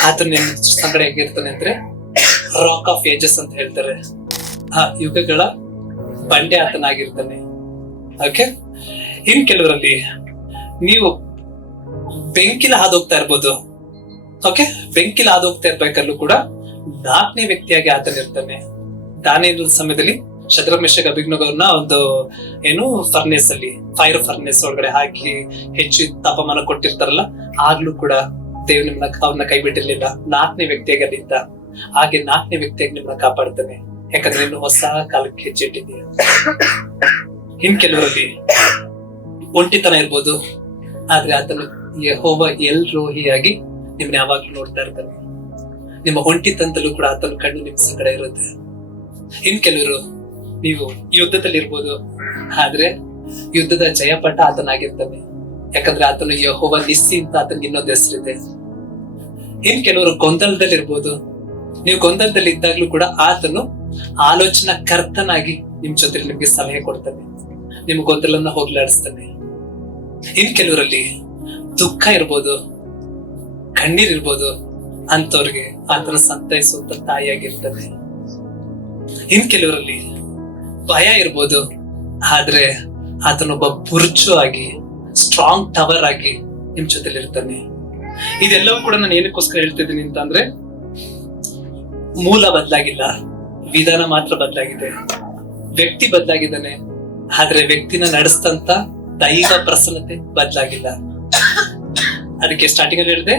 ಆತನ ನಿಮ್ ಸಂಗಡ ಹೇಗಿರ್ತಾನೆ ಅಂದ್ರೆ ರಾಕ್ ಆಫ್ ಏಜಸ್ ಅಂತ ಹೇಳ್ತಾರೆ. ಆ ಯುಗಗಳ ಬಂಡೆ ಆತನಾಗಿರ್ತಾನೆ. ಓಕೆ, ಇನ್ ಕೆಲವರಲ್ಲಿ ನೀವು ಬೆಂಕಿಲ ಹಾದೋಗ್ತಾ ಇರ್ಬೋದು. ಓಕೆ, ಬೆಂಕಿಲ ಹಾದೋಗ್ತಾ ಇರ್ಬೇಕಲ್ಲೂ ಕೂಡ 4ನೇ ವ್ಯಕ್ತಿಯಾಗಿ ಆತನ ಇರ್ತಾನೆ. ದಾನಿಯೇಲನ ಸಮಯದಲ್ಲಿ ಶದ್ರಕ್ ಮೆಷಕ್ ಅಬೇದ್ನೆಗೋರನ್ನ ಒಂದು ಏನು ಫರ್ನೇಸ್ ಅಲ್ಲಿ ಫೈರ್ ಫರ್ನೇಸ್ ಒಳಗಡೆ ಹಾಕಿ ಹೆಚ್ಚು ತಾಪಮಾನ ಕೊಟ್ಟಿರ್ತಾರಲ್ಲ, ಆಗ್ಲೂ ಕೂಡ ದೇವ್ರು ಅವ್ರನ್ನ ಕೈ ಬಿಟ್ಟಿರ್ಲಿಲ್ಲ. 4ನೇ ವ್ಯಕ್ತಿಯಾಗಿ ಅಲ್ಲಿದ್ದ. ಹಾಗೆ 4ನೇ ವ್ಯಕ್ತಿಯಾಗಿ ನಿಮ್ಮನ್ನ ಕಾಪಾಡ್ತಾನೆ, ಯಾಕಂದ್ರೆ ಇನ್ನು ಹೊಸ ಕಾಲಕ್ಕೆ ಹೆಜ್ಜೆಟ್ಟಿದೆಯಾ. ಇನ್ ಕೆಲವರಲ್ಲಿ ಒಂಟಿತನ ಇರ್ಬೋದು, ಆದ್ರೆ ಆತನು ಯೆಹೋವ ಎಲ್ ರೋಹಿಯಾಗಿ ನಿಮ್ನ ಯಾವಾಗ್ಲೂ ನೋಡ್ತಾ ಇರ್ತಾನೆ. ನಿಮ್ಮ ಒಂಟಿತನದಲ್ಲೂ ಕೂಡ ಆತನ ಕಣ್ಣು ನಿಮ್ ಸಂಗಡ ಇರುತ್ತೆ. ಇನ್ ಕೆಲವರು ನೀವು ಯುದ್ಧದಲ್ಲಿ ಇರ್ಬೋದು, ಆದ್ರೆ ಯುದ್ಧದ ಜಯಪಟ್ಟ ಆತನಾಗಿರ್ತಾನೆ, ಯಾಕಂದ್ರೆ ಆತನು ಯೆಹೋವ ನಿಸ್ಸಿ ಅಂತ ಆತನಿಗೆ ಇನ್ನೊಂದು ಹೆಸರಿದೆ. ಇನ್ ಕೆಲವರು ಗೊಂದಲದಲ್ಲಿ ಇರ್ಬೋದು, ನೀವು ಗೊಂದಲದಲ್ಲಿ ಇದ್ದಾಗ್ಲೂ ಕೂಡ ಆತನು ಆಲೋಚನಾ ಕರ್ತನಾಗಿ ನಿಮ್ ಜೊತೆ ನಿಮ್ಗೆ ಸಲಹೆ ಕೊಡ್ತಾನೆ, ನಿಮ್ ಗೊಂದಲನ್ನ ಹೋಗ್ಲಾಡಿಸ್ತಾನೆ. ಇನ್ ಕೆಲವರಲ್ಲಿ ದುಃಖ ಇರ್ಬೋದು, ಕಣ್ಣೀರಿರ್ಬೋದು, ಅಂತವ್ರಿಗೆ ಆತನ ಸಂತೈಸುವಂತ ತಾಯಿಯಾಗಿರ್ತಾನೆ. ಇನ್ ಕೆಲವರಲ್ಲಿ ಭಯ ಇರ್ಬೋದು, ಆದ್ರೆ ಆತನೊಬ್ಬ ಬುರ್ಜು ಆಗಿ ಸ್ಟ್ರಾಂಗ್ ಟವರ್ ಆಗಿ ನಿಮ್ ಜೊತೆಲಿ ಇರ್ತಾನೆ. ಇದೆಲ್ಲವೂ ಕೂಡ ನಾನು ಏನಕ್ಕೋಸ್ಕರ ಹೇಳ್ತಿದ್ದೀನಿ ಅಂತಂದ್ರೆ, ಮೂಲ ಬದಲಾಗಿಲ್ಲ, ವಿಧಾನ ಮಾತ್ರ ಬದಲಾಗಿದೆ. ವ್ಯಕ್ತಿ ಬದಲಾಗಿದ್ದಾನೆ, ಆದ್ರೆ ವ್ಯಕ್ತಿನ ನಡೆಸ್ತಂತ ದೈವ ಪ್ರಸನ್ನತೆ ಬದಲಾಗಿಲ್ಲ. ಅದಕ್ಕೆ ಸ್ಟಾರ್ಟಿಂಗ್ ಅಲ್ಲಿ ಹೇಳಿದೆ,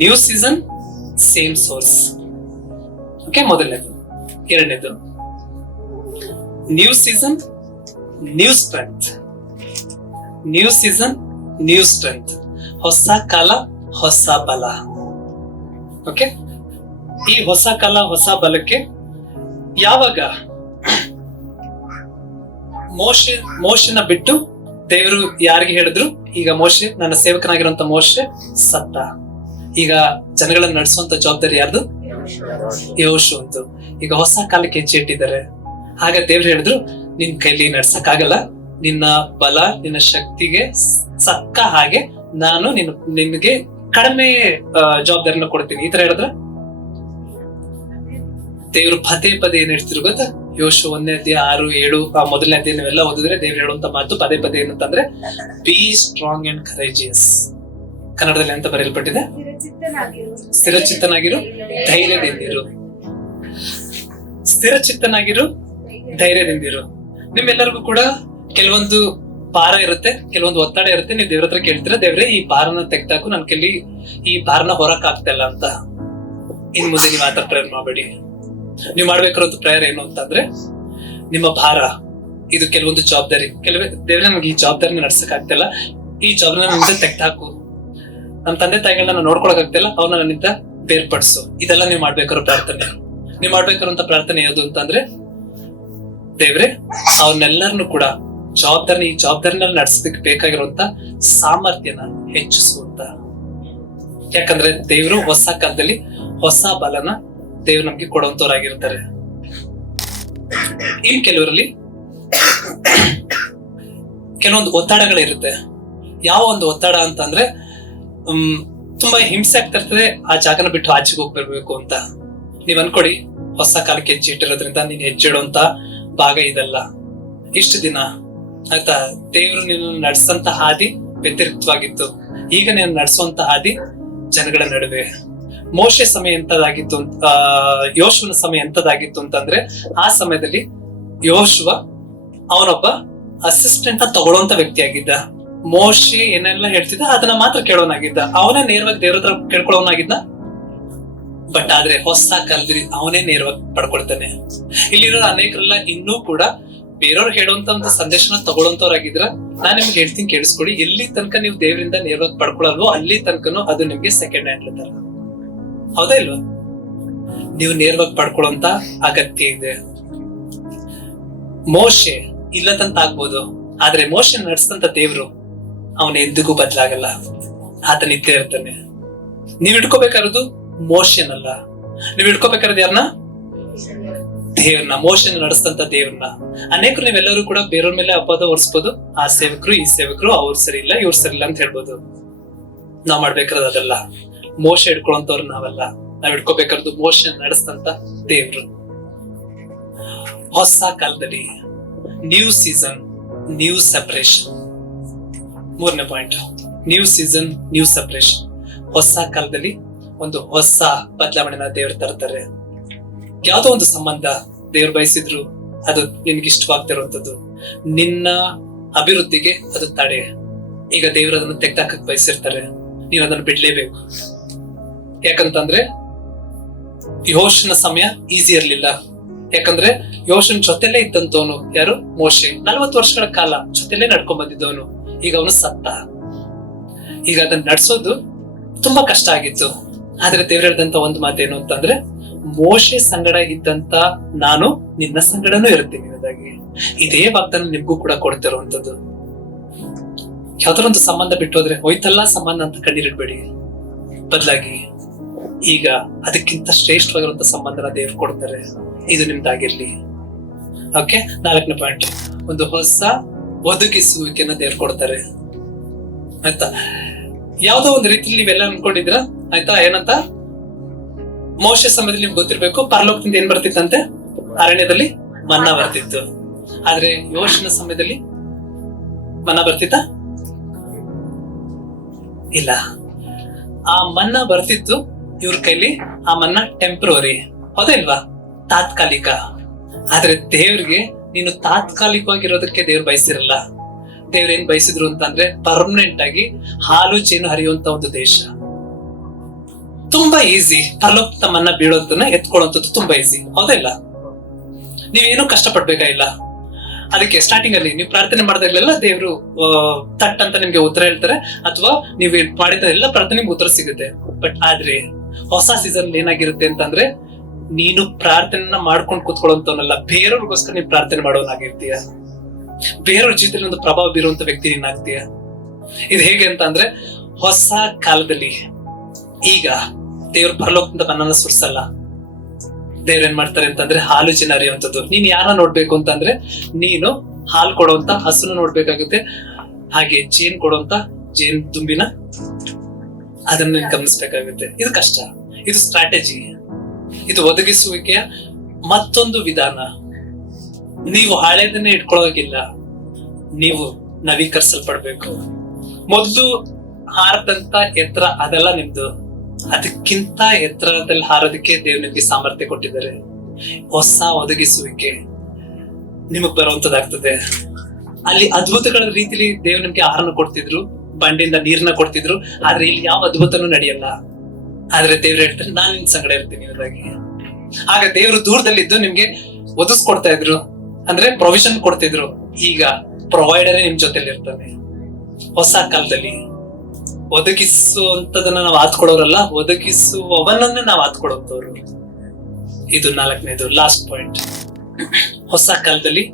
new season same source. Okay, ಮೊದಲನೇದು. ಎರಡನೇದು, new season new strength. New season new strength, ಹೊಸ ಕಾಲ ಹೊಸ ಬಲ. ಓಕೆ, ಈ ಹೊಸ ಕಾಲ ಹೊಸ ಬಲಕ್ಕೆ ಯಾವಾಗ ಮೋಶೆನ ಬಿಟ್ಟು ದೇವರು ಯಾರಿಗೆ ಹೇಳಿದ್ರು, ಈಗ ಮೋಶೆ ನನ್ನ ಸೇವಕನಾಗಿರುವಂತ ಮೋಶೆ ಸತ್ತ, ಈಗ ಜನಗಳನ್ನ ನಡೆಸುವಂತ ಜವಾಬ್ದಾರಿ ಯಾರ್ದು? ಯೆಹೋಶುವ ಅಂತ. ಈಗ ಹೊಸ ಕಾಲಕ್ಕೆ ಹೆಜ್ಜೆ ಇಟ್ಟಿದ್ದಾರೆ. ಆಗ ದೇವ್ರು ಹೇಳಿದ್ರು, ನಿನ್ ಕೈಲಿ ನಡ್ಸಕ್ ಆಗಲ್ಲ, ನಿನ್ನ ಬಲ ನಿನ್ನ ಶಕ್ತಿಗೆ ಸಕ್ಕ ಹಾಗೆ ನಾನು ನಿನ್ಗೆ ಕಡಿಮೆ ಜವಾಬ್ದಾರಿನ ಕೊಡ್ತೀನಿ. ಈ ತರ ಹೇಳಿದ್ರ ದೇವ್ರು ಪದೇ ಪದೇ ಏನ್ ಹೇಳ್ತಿರು ಗೊತ್ತಾ? ಯೆಹೋಶುವ 1ನೇ ಅಧ್ಯಾಯ 6, 7 ಮೊದಲನೇ ಅಧ್ಯಾಯ ನೀವೆಲ್ಲ ಓದಿದ್ರೆ ದೇವ್ರು ಹೇಳುವಂತ ಮಾತು ಪದೇ ಪದೇ ಏನಂತಂದ್ರೆ, ಬಿ ಸ್ಟ್ರಾಂಗ್ ಅಂಡ್ ಕರೇಜಿಯಸ್. ಕನ್ನಡದಲ್ಲಿ ಅಂತ ಬರೆಯಲ್ಪಟ್ಟಿದೆ, ಸ್ಥಿರಚಿತ್ತನಾಗಿರು, ಧೈರ್ಯದಿಂದಿರು. ಸ್ಥಿರಚಿತ್ತನಾಗಿರು, ಧೈರ್ಯದಿಂದಿರು. ನಿಮ್ಮೆಲ್ಲರಿಗೂ ಕೂಡ ಕೆಲವೊಂದು ಭಾರ ಇರುತ್ತೆ, ಕೆಲವೊಂದು ಒತ್ತಡ ಇರುತ್ತೆ. ನೀವು ದೇವ್ರ ಹತ್ರ ಕೇಳ್ತೀರಾ, ದೇವ್ರೆ ಈ ಭಾರನ ತೆಗ್ದಾಕು, ನನ್ ಕೈಲಿ ಈ ಭಾರನ ಹೊರಕ್ ಆಗ್ತಾ ಇಲ್ಲ ಅಂತ. ಇನ್ ಮುಂದೆ ನೀವು ಆತರ ಪ್ರೇಯರ್ ಮಾಡಬೇಡಿ. ನೀವು ಮಾಡ್ಬೇಕಾದ ಪ್ರೇಯರ್ ಏನು ಅಂತಂದ್ರೆ, ನಿಮ್ಮ ಭಾರ ಇದು ಕೆಲವೊಂದು ಜವಾಬ್ದಾರಿ, ದೇವ್ರೆ ನಮ್ಗೆ ಈ ಜವಾಬ್ದಾರಿನ ನಡ್ಸಕ್ ಆಗ್ತಿಲ್ಲ, ಈ ಜವಾಬ್ದಾರಿ ನನ್ನಿಂದ ತೆಗ್ದಾಕು. ನಮ್ಮ ತಂದೆ ತಾಯಿಗಳನ್ನ ನೋಡ್ಕೊಳಕ್ ಆಗ್ತಿಲ್ಲ, ಅವ್ರನ್ನ ನನ್ನಿಂದ ಬೇರ್ಪಡಿಸು. ಇದೆಲ್ಲ ನೀವು ಮಾಡ್ಬೇಕಾರೋ ಪ್ರಾರ್ಥನೆ. ನೀವು ಮಾಡ್ಬೇಕಾರಂತ ಪ್ರಾರ್ಥನೆ ಯಾವುದು ಅಂತಂದ್ರೆ, ದೇವ್ರೆ ಅವ್ರನ್ನೆಲ್ಲರನ್ನು ಕೂಡ ಈ ಜವಾಬ್ದಾರಿನಲ್ಲಿ ನಡೆಸೋದಕ್ಕೆ ಬೇಕಾಗಿರುವಂತ ಸಾಮರ್ಥ್ಯನ ಹೆಚ್ಚಿಸುವಂತ. ಯಾಕಂದ್ರೆ ದೇವ್ರು ಹೊಸ ಕಾಲದಲ್ಲಿ ಹೊಸ ಬಲನ ದೇವ್ರು ನಮ್ಗೆ ಕೊಡುವಂತವ್ರಾಗಿರ್ತಾರೆ. ಇನ್ ಕೆಲವರಲ್ಲಿ ಕೆಲವೊಂದು ಒತ್ತಡಗಳಿರುತ್ತೆ. ಯಾವ ಒಂದು ಒತ್ತಡ ಅಂತಂದ್ರೆ, ತುಂಬಾ ಹಿಂಸೆ ಆಗ್ತಾ ಇರ್ತದೆ, ಆ ಜಾಗನ ಬಿಟ್ಟು ಆಚೆಗೆ ಹೋಗ್ಬರ್ಬೇಕು ಅಂತ. ನೀವ್ ಅನ್ಕೊಡಿ, ಹೊಸ ಕಾಲಕ್ಕೆ ಹೆಜ್ಜೆ ಇಟ್ಟಿರೋದ್ರಿಂದ ನೀನ್ ಹೆಜ್ಜೆ ಇಡುವಂತ ಭಾಗ ಇದಲ್ಲ. ಇಷ್ಟು ದಿನ ಆಯ್ತಾ ದೇವ್ರು ನೀನು ನಡೆಸಂತ ಹಾದಿ ವ್ಯತಿರಿಕ್ತವಾಗಿತ್ತು, ಈಗ ನೀನು ನಡೆಸುವಂತ ಹಾದಿ ಜನಗಳ ನಡುವೆ. ಮೋಶೆ ಸಮಯ ಎಂತದಾಗಿತ್ತು, ಯೆಹೋಶುವನ ಸಮಯ ಎಂತದಾಗಿತ್ತು ಅಂತಂದ್ರೆ, ಆ ಸಮಯದಲ್ಲಿ ಯೆಹೋಶುವ ಅವನೊಬ್ಬ ಅಸಿಸ್ಟೆಂಟ್ ತಗೊಳ್ಳುವಂತ ವ್ಯಕ್ತಿ ಆಗಿದ್ದ. ಮೋಶೆ ಏನೆಲ್ಲ ಹೇಳ್ತಿದ್ದ ಅದನ್ನ ಮಾತ್ರ ಕೇಳೋನಾಗಿದ್ದ, ಅವನೇ ನೇರವಾಗಿ ದೇವ್ರ ಹತ್ರ ಕೇಳ್ಕೊಳ್ಳೋನಾಗಿದ್ದ. ಬಟ್ ಆದ್ರೆ ಹೊಸ ಕಾಲದಲ್ಲಿ ಅವನೇ ನೇರವಾಗಿ ಪಡ್ಕೊಳ್ತಾನೆ. ಇಲ್ಲಿರೋ ಅನೇಕರೆಲ್ಲ ಇನ್ನೂ ಕೂಡ ಬೇರೆಯವ್ರು ಹೇಳುವಂತ ಒಂದು ಸಂದೇಶನ ತಗೊಳ್ಳೋಂತವ್ರಾಗಿದ್ರ, ನಾನ್ ನಿಮ್ಗೆ ಹೇಳ್ತೀನಿ ಕೇಳಿಸ್ಕೊಡಿ. ಎಲ್ಲಿ ತನಕ ನೀವು ದೇವರಿಂದ ನೇರವಾಗಿ ಪಡ್ಕೊಳಲ್ವೋ ಅಲ್ಲಿ ತನಕನೂ ಅದು ನಿಮ್ಗೆ ಸೆಕೆಂಡ್ ಹ್ಯಾಂಡ್ ತರ. ಹೌದಾ ಇಲ್ವಾ? ನೀವು ನೇರವಾಗಿ ಪಡ್ಕೊಳ್ಳೋಂತ ಅಗತ್ಯ ಇದೆ. ಮೋಶೆ ಇಲ್ಲದಂತ ಆಗ್ಬೋದು, ಆದ್ರೆ ಮೋಶೆ ನಡೆಸಿದಂತ ದೇವ್ರು ಅವನ ಎಂದಿಗೂ ಬದಲಾಗಲ್ಲ, ಆತನ ಇದ್ದೇ ಇರ್ತಾನೆ. ನೀವ್ ಇಟ್ಕೋಬೇಕಾರದು ಮೋಶೆನಲ್ಲ, ನೀವ್ ಇಟ್ಕೋಬೇಕಾರದು ಯಾರನ್ನ? ದೇವ್ರನ್ನ. ಮೋಶೆನ ನಡೆಸ್ತಂತ ದೇವ್ರನ್ನ. ಅನೇಕರು ನೀವೆಲ್ಲರೂ ಕೂಡ ಬೇರೆಯವ್ರ ಮೇಲೆ ಅಪವಾದ ಹೊರಿಸ್ಬೋದು, ಆ ಸೇವಕರು ಈ ಸೇವಕರು ಅವ್ರು ಸರಿ ಇಲ್ಲ ಇವ್ರು ಸರಿ ಇಲ್ಲ ಅಂತ ಹೇಳ್ಬೋದು. ನಾವ್ ಮಾಡ್ಬೇಕಾರದು ಅದಲ್ಲ. ಮೋಶೆ ಇಟ್ಕೊಳ್ಳೋಂತವ್ರು ನಾವಲ್ಲ, ನಾವ್ ಇಟ್ಕೋಬೇಕಾರದು ಮೋಶೆ ನಡೆಸ್ತಂತ ದೇವ್ರು. ಹೊಸ ಕಾಲದಲ್ಲಿ ನ್ಯೂ ಸೀಸನ್ ನ್ಯೂ ಸೆಪರೇಷನ್. 3ನೇ point, new season new separation. ಹೊಸ ಕಾಲದಲ್ಲಿ ಒಂದು ಹೊಸ ಬದಲಾವಣೆನ ದೇವರು ತರ್ತಾರೆ. ಯಾವ್ದೋ ಒಂದು ಸಂಬಂಧ ದೇವ್ರು ಬಯಸಿದ್ರು ಅದು ನಿನ್ಗೆ ಇಷ್ಟವಾಗ್ತಿರುವಂತದ್ದು, ನಿನ್ನ ಅಭಿವೃದ್ಧಿಗೆ ಅದು ತಡೆ. ಈಗ ದೇವ್ರು ಅದನ್ನ ತೆಗ್ದಾಕಕ್ ಬಯಸಿರ್ತಾರೆ, ನೀನ್ ಅದನ್ನ ಬಿಡ್ಲೇಬೇಕು. ಯಾಕಂತಂದ್ರೆ ಯೋಶನ ಸಮಯ ಈಸಿ ಇರ್ಲಿಲ್ಲ. ಯಾಕಂದ್ರೆ ಯೋಶನ್ ಜೊತೆಲೇ ಇದ್ದಂತವನು ಯಾರು? ಮೋಶೆ. 40 ವರ್ಷಗಳ ಕಾಲ ಜೊತೆಲೇ ನಡ್ಕೊಂಡ್ ಬಂದಿದ್ದವನು. ಈಗ ಅವನು ಸತ್ತ. ಈಗ ಅದನ್ನ ನಡ್ಸೋದು ತುಂಬಾ ಕಷ್ಟ ಆಗಿತ್ತು. ಆದ್ರೆ ದೇವ್ರು ಹೇಳಿದಂತ ಒಂದು ಮಾತೇನು ಅಂತಂದ್ರೆ, ಮೋಶೆ ಸಂಗಡ ಇದ್ದಂತ ನಾನು ನಿನ್ನ ಸಂಗಡನೂ ಇರ್ತೀನಿ ಅನ್ನೋದಾಗಿ. ಇದೇ ವಾಗ್ದಾನ ನಿಮ್ಗೂ ಕೂಡ ಕೊಡ್ತಿರುವಂತದ್ದು. ಯಾವ್ದಾರ ಒಂದು ಸಂಬಂಧ ಬಿಟ್ಟು ಹೋದ್ರೆ ಹೋಯ್ತಲ್ಲ ಸಂಬಂಧ ಅಂತ ಕಣ್ಣೀರಿಡ್ಬೇಡಿ. ಬದಲಾಗಿ ಈಗ ಅದಕ್ಕಿಂತ ಶ್ರೇಷ್ಠವಾಗಿರುವಂತ ಸಂಬಂಧನ ದೇವ್ರು ಕೊಡ್ತಾರೆ. ಇದು ನಿಮ್ದಾಗಿರ್ಲಿ. ಓಕೆ, 4ನೇ ಪಾಯಿಂಟ್, ಒಂದು ಹೊಸ ಒದಗಿಸುವಿಕೆನ ದೇವ್ರು ಕೊಡ್ತಾರೆ. ಆಯ್ತಾ? ಯಾವ್ದೋ ಒಂದು ರೀತಿಯಲ್ಲಿ ನೀವೆಲ್ಲ ಅನ್ಕೊಂಡಿದ್ರ, ಆಯ್ತಾ? ಏನಂತ? ಮೋಶೆ ಸಮಯದಲ್ಲಿ ನಿಮ್ಗೆ ಗೊತ್ತಿರ್ಬೇಕು, ಪರಲೋಕದಿಂದ ಏನ್ ಬರ್ತಿತ್ತಂತೆ? ಅರಣ್ಯದಲ್ಲಿ ಮನ್ನಾ ಬರ್ತಿತ್ತು. ಆದ್ರೆ ಯೋಶನ ಸಮಯದಲ್ಲಿ ಮನ್ನಾ ಬರ್ತಿತ್ತ? ಇಲ್ಲ. ಆ ಮನ್ನಾ ಬರ್ತಿತ್ತು ಇವ್ರ ಕೈಲಿ. ಆ ಮನ್ನಾ ಟೆಂಪ್ರವರಿ, ಹೌದಾ ಇಲ್ವಾ? ತಾತ್ಕಾಲಿಕ. ಆದ್ರೆ ದೇವ್ರಿಗೆ ನೀನು ತಾತ್ಕಾಲಿಕವಾಗಿರೋದಕ್ಕೆ ದೇವ್ರು ಬಯಸಿರಲ್ಲ. ದೇವ್ರ ಏನ್ ಬಯಸಿದ್ರು ಅಂತಂದ್ರೆ ಪರ್ಮನೆಂಟ್ ಆಗಿ ಹಾಲು ಜೇನು ಹರಿಯುವಂತ ಒಂದು ದೇಶ. ತುಂಬಾ ಈಸಿ. ಪರಲೋಕ ಮನ್ನ ಬೀಳೋದನ್ನ ಎತ್ಕೊಳ್ಳುವಂಥದ್ದು ತುಂಬಾ ಈಸಿ, ಹೌದಾ ಇಲ್ಲ? ನೀವೇನು ಕಷ್ಟ ಪಡ್ಬೇಕಾಗಿಲ್ಲ. ಅದಕ್ಕೆ ಸ್ಟಾರ್ಟಿಂಗ್ ಅಲ್ಲಿ ನೀವು ಪ್ರಾರ್ಥನೆ ಮಾಡಿದಾಗಲೆಲ್ಲ ದೇವ್ರು ತಟ್ ಅಂತ ನಿಮ್ಗೆ ಉತ್ತರ ಹೇಳ್ತಾರೆ, ಅಥವಾ ನೀವು ಮಾಡಿದ ಎಲ್ಲ ಪ್ರಾರ್ಥನೆ ನಿಮ್ಗೆ ಉತ್ತರ ಸಿಗುತ್ತೆ. ಬಟ್ ಆದ್ರೆ ಹೊಸ ಸೀಸನ್ ಏನಾಗಿರುತ್ತೆ ಅಂತಂದ್ರೆ, ನೀನು ಪ್ರಾರ್ಥನೆ ಮಾಡ್ಕೊಂಡು ಕೂತ್ಕೊಳ್ಳೋಂತವನಲ್ಲ, ಬೇರೆಯವ್ರಿಗೋಸ್ಕರ ನೀನ್ ಪ್ರಾರ್ಥನೆ ಮಾಡೋನಾಗಿರ್ತೀಯ. ಬೇರೆಯವ್ರ ಜೀವಿತದಲ್ಲಿ ಒಂದು ಪ್ರಭಾವ ಬೀರುವಂತ ವ್ಯಕ್ತಿ ನೀನಾಗ್ತೀಯ. ಇದು ಹೇಗೆ ಅಂತ ಅಂದ್ರೆ, ಹೊಸ ಕಾಲದಲ್ಲಿ ಈಗ ದೇವ್ರ ಪರಲೋಕದಿಂದ ಮನ್ನನ ಸುರ್ಸಲ್ಲ. ದೇವ್ರ ಏನ್ ಮಾಡ್ತಾರೆ ಅಂತಂದ್ರೆ ಹಾಲು ಜೇನು ಹರಿಯುವಂಥದ್ದು. ನೀನ್ ಯಾರ ನೋಡ್ಬೇಕು ಅಂತಂದ್ರೆ, ನೀನು ಹಾಲು ಕೊಡುವಂತ ಹಸುನ ನೋಡ್ಬೇಕಾಗುತ್ತೆ, ಹಾಗೆ ಜೇನ್ ಕೊಡುವಂತ ಜೇನ್ ತುಂಬಿನ ಅದನ್ನ ನೀನ್ ಗಮನಿಸ್ಬೇಕಾಗುತ್ತೆ. ಇದು ಕಷ್ಟ. ಇದು ಸ್ಟ್ರಾಟಜಿ. ಇದು ಒದಗಿಸುವಿಕೆಯ ಮತ್ತೊಂದು ವಿಧಾನ. ನೀವು ಹಳೆದನ್ನೇ ಇಟ್ಕೊಳ್ಳೋಗಿಲ್ಲ, ನೀವು ನವೀಕರಿಸಲ್ಪಡ್ಬೇಕು. ಮೊದಲು ಹಾರದಂತ ಎತ್ತರ ಅದೆಲ್ಲ ನಿಮ್ದು. ಅದಕ್ಕಿಂತ ಎತ್ತರದಲ್ಲಿ ಹಾರೋದಕ್ಕೆ ದೇವ್ರು ನಿಮ್ಗೆ ಸಾಮರ್ಥ್ಯ ಕೊಟ್ಟಿದ್ದಾರೆ. ಹೊಸ ಒದಗಿಸುವಿಕೆ ನಿಮಗ್ ಬರುವಂತದ್ದಾಗ್ತದೆ. ಅಲ್ಲಿ ಅದ್ಭುತಗಳ ರೀತಿಲಿ ದೇವ್ರು ನಿಮ್ಗೆ ಆಹಾರನ ಕೊಡ್ತಿದ್ರು, ಬಂಡೆಯಿಂದ ನೀರ್ನ ಕೊಡ್ತಿದ್ರು. ಆದ್ರೆ ಇಲ್ಲಿ ಯಾವ ಅದ್ಭುತನೂ ನಡೆಯಲ್ಲ. ಆದ್ರೆ ದೇವ್ರು ಹೇಳ್ತಾರೆ, ನಾನ್ ನಿಮ್ ಸಂಗಡ ಇರ್ತೀನಿ ಅನ್ನೋದಾಗಿ. ಆಗ ದೇವ್ರು ದೂರದಲ್ಲಿದ್ದು ನಿಮ್ಗೆ ಒದಗಿಸ್ಕೊಡ್ತಾ ಇದ್ರು, ಅಂದ್ರೆ ಪ್ರೊವಿಷನ್ ಕೊಡ್ತಿದ್ರು. ಈಗ ಪ್ರೊವೈಡರೇ ನಿಮ್ ಜೊತೆಲಿ ಇರ್ತಾನೆ. ಹೊಸ ಕಾಲದಲ್ಲಿ ಒದಗಿಸುವಂತದನ್ನ ನಾವು ಆತ್ಕೊಡೋರಲ್ಲ, ಒದಗಿಸುವವನನ್ನ ನಾವು ಆತ್ಕೊಡೋಂಥವ್ರು. ಇದು 4ನೇದು ಲಾಸ್ಟ್ ಪಾಯಿಂಟ್. ಹೊಸ ಕಾಲದಲ್ಲಿ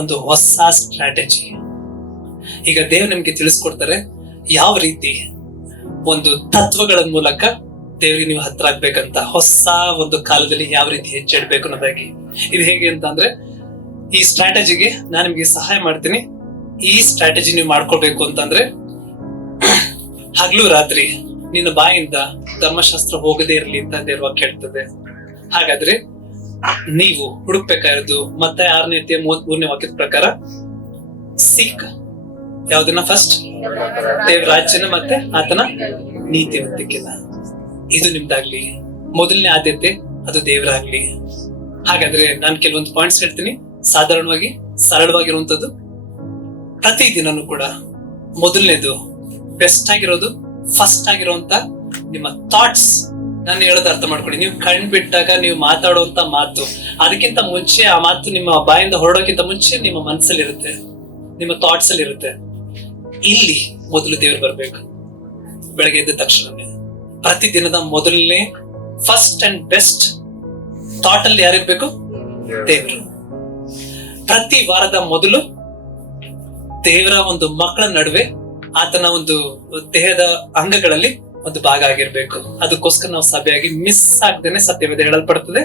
ಒಂದು ಹೊಸ ಸ್ಟ್ರಾಟಜಿ. ಈಗ ದೇವ್ರು ನಿಮ್ಗೆ ತಿಳಿಸ್ಕೊಡ್ತಾರೆ ಯಾವ ರೀತಿ ಒಂದು ತತ್ವಗಳ ಮೂಲಕ ದೇವ್ರಿಗೆ ನೀವು ಹತ್ರ ಆಗ್ಬೇಕಂತ. ಹೊಸ ಒಂದು ಕಾಲದಲ್ಲಿ ಯಾವ ರೀತಿ ಹೆಜ್ಜೆ ಇಡ್ಬೇಕು ಅನ್ನೋದಾಗಿ. ಇದು ಹೇಗೆ ಅಂತ ಅಂದ್ರೆ, ಈ ಸ್ಟ್ರಾಟಜಿಗೆ ನಾನು ನಿಮ್ಗೆ ಸಹಾಯ ಮಾಡ್ತೀನಿ. ಈ ಸ್ಟ್ರಾಟಜಿ ನೀವು ಮಾಡ್ಕೋಬೇಕು ಅಂತಂದ್ರೆ, ಹಗಲು ರಾತ್ರಿ ನಿನ್ನ ಬಾಯಿಂದ ಧರ್ಮಶಾಸ್ತ್ರ ಹೋಗದೇ ಇರ್ಲಿ ಅಂತ ದೇವ್ರ ಕೇಳ್ತದೆ. ಹಾಗಾದ್ರೆ ನೀವು ಹುಡುಕ್ಬೇಕಾಗಿರೋದು ಮತ್ತೆ 6ನೇ ಅಧ್ಯಾಯ 33ನೇ ವಾಕ್ಯದ ಪ್ರಕಾರ, ಸೀಕ್ ಯಾವ್ದನ್ನ? ಫಸ್ಟ್ ದೇವ್ರ ರಾಜ್ಯನ ಮತ್ತೆ ಆತನ ನೀತಿವಂತಿಕೆನ. ಇದು ನಿಮ್ದಾಗ್ಲಿ. ಮೊದಲನೇ ಆದ್ಯತೆ ಅದು ದೇವರಾಗ್ಲಿ. ಹಾಗಾದ್ರೆ ನಾನು ಕೆಲವೊಂದು ಪಾಯಿಂಟ್ಸ್ ಹೇಳ್ತೀನಿ, ಸಾಧಾರಣವಾಗಿ ಸರಳವಾಗಿರುವಂತದ್ದು. ಪ್ರತಿದಿನನೂ ಕೂಡ ಮೊದಲನೇದು ಬೆಸ್ಟ್ ಆಗಿರೋದು, ಫಸ್ಟ್ ಆಗಿರುವಂತ ನಿಮ್ಮ ಥಾಟ್ಸ್. ನಾನು ಹೇಳೋದು ಅರ್ಥ ಮಾಡ್ಕೊಳ್ಳಿ. ನೀವು ಕಣ್ ಬಿಟ್ಟಾಗ ನೀವು ಮಾತಾಡುವಂತ ಮಾತು, ಅದಕ್ಕಿಂತ ಮುಂಚೆ ಆ ಮಾತು ನಿಮ್ಮ ಬಾಯಿಂದ ಹೊರಡೋಕ್ಕಿಂತ ಮುಂಚೆ ನಿಮ್ಮ ಮನಸ್ಸಲ್ಲಿ ಇರುತ್ತೆ, ನಿಮ್ಮ ಥಾಟ್ಸ್ ಅಲ್ಲಿ ಇರುತ್ತೆ. ಇಲ್ಲಿ ಮೊದಲು ದೇವ್ರು ಬರ್ಬೇಕು. ಬೆಳಗ್ಗೆ ಎದ್ದ ತಕ್ಷಣನೇ ಪ್ರತಿದಿನದ ಮೊದಲನೇ ಫಸ್ಟ್ ಅಂಡ್ ಬೆಸ್ಟ್ ಥಾಟ್ ಅಲ್ಲಿ ಯಾರಿರ್ಬೇಕು? ದೇವರು. ಪ್ರತಿ ವಾರದ ಮೊದಲು ದೇವರ ಒಂದು ಮಕ್ಕಳ ನಡುವೆ ಆತನ ಒಂದು ದೇಹದ ಅಂಗಗಳಲ್ಲಿ ಒಂದು ಭಾಗ ಆಗಿರ್ಬೇಕು. ಅದಕ್ಕೋಸ್ಕರ ನಾವು ಸಭೆಯಾಗಿ ಮಿಸ್ ಆಗದೇನೆ ಸತ್ಯವೇದ ಹೇಳಲ್ಪಡ್ತದೆ,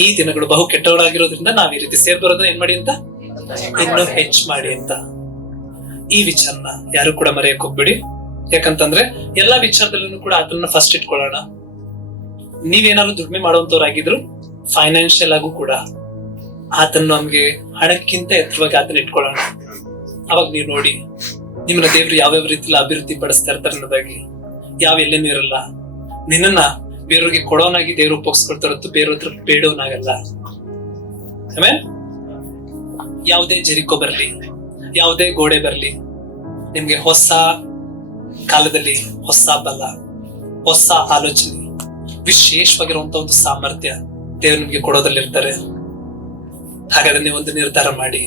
ಈ ದಿನಗಳು ಬಹು ಕೆಟ್ಟವರಾಗಿರೋದ್ರಿಂದ ನಾವ್ ಈ ರೀತಿ ಸೇರ್ಬರೋದನ್ನ ಏನ್ ಮಾಡಿ ಅಂತ, ಇನ್ನು ಹೆಚ್ಚು ಮಾಡಿ ಅಂತ. ಈ ವಿಚಾರನ ಯಾರು ಕೂಡ ಮರೆಯಕ್ ಹೋಗ್ಬೇಡಿ. ಯಾಕಂತಂದ್ರೆ ಎಲ್ಲಾ ವಿಚಾರದಲ್ಲೂ ಕೂಡ ಆತನ ಫಸ್ಟ್ ಇಟ್ಕೊಳ್ಳೋಣ. ನೀವೇನಾದ್ರು ದುಡಿಮೆ ಮಾಡುವಂತವ್ರಾಗಿದ್ರು ಫೈನಾನ್ಷಿಯಲ್ ಆಗು ಕೂಡ ಆತನ ನಮ್ಗೆ ಹಣಕ್ಕಿಂತ ಎತ್ತರವಾಗಿ ಆತನ ಇಟ್ಕೊಳ್ಳೋಣ. ಅವಾಗ ನೀವು ನೋಡಿ ನಿಮ್ಮನ್ನ ದೇವ್ರು ಯಾವ್ಯಾವ ರೀತಿಲಿ ಅಭಿವೃದ್ಧಿ ಪಡಿಸ್ತಾ ಇರ್ತಾರೆ ಅನ್ನೋದಾಗಿ. ಯಾವ ಎಲ್ಲೇನೂ ಇರಲ್ಲ. ನಿನ್ನನ್ನ ಬೇರೆಯವ್ರಿಗೆ ಕೊಡೋನಾಗಿ ದೇವ್ರು ಉಪಯೋಗಿಸ್ಕೊಳ್ತಾ ಇರತ್ತು, ಬೇರೆಯವ್ರ ಹತ್ರ ಬೇಡೋನಾಗಲ್ಲ. ಆಮೇಲೆ ಯಾವುದೇ ಜೆರಿಕೋ ಬರ್ಲಿ, ಯಾವುದೇ ಗೋಡೆ ಬರ್ಲಿ, ನಿಮ್ಗೆ ಹೊಸ ಕಾಲದಲ್ಲಿ ಹೊಸ ಬಲ, ಹೊಸ ಆಲೋಚನೆ, ವಿಶೇಷವಾಗಿರುವಂತ ಒಂದು ಸಾಮರ್ಥ್ಯ ದೇವ್ರು ನಿಮ್ಗೆ ಕೊಡೋದ್ರಲ್ಲಿರ್ತಾರೆ. ಹಾಗಾದ್ರೆ ನೀವು ಒಂದು ನಿರ್ಧಾರ ಮಾಡಿ,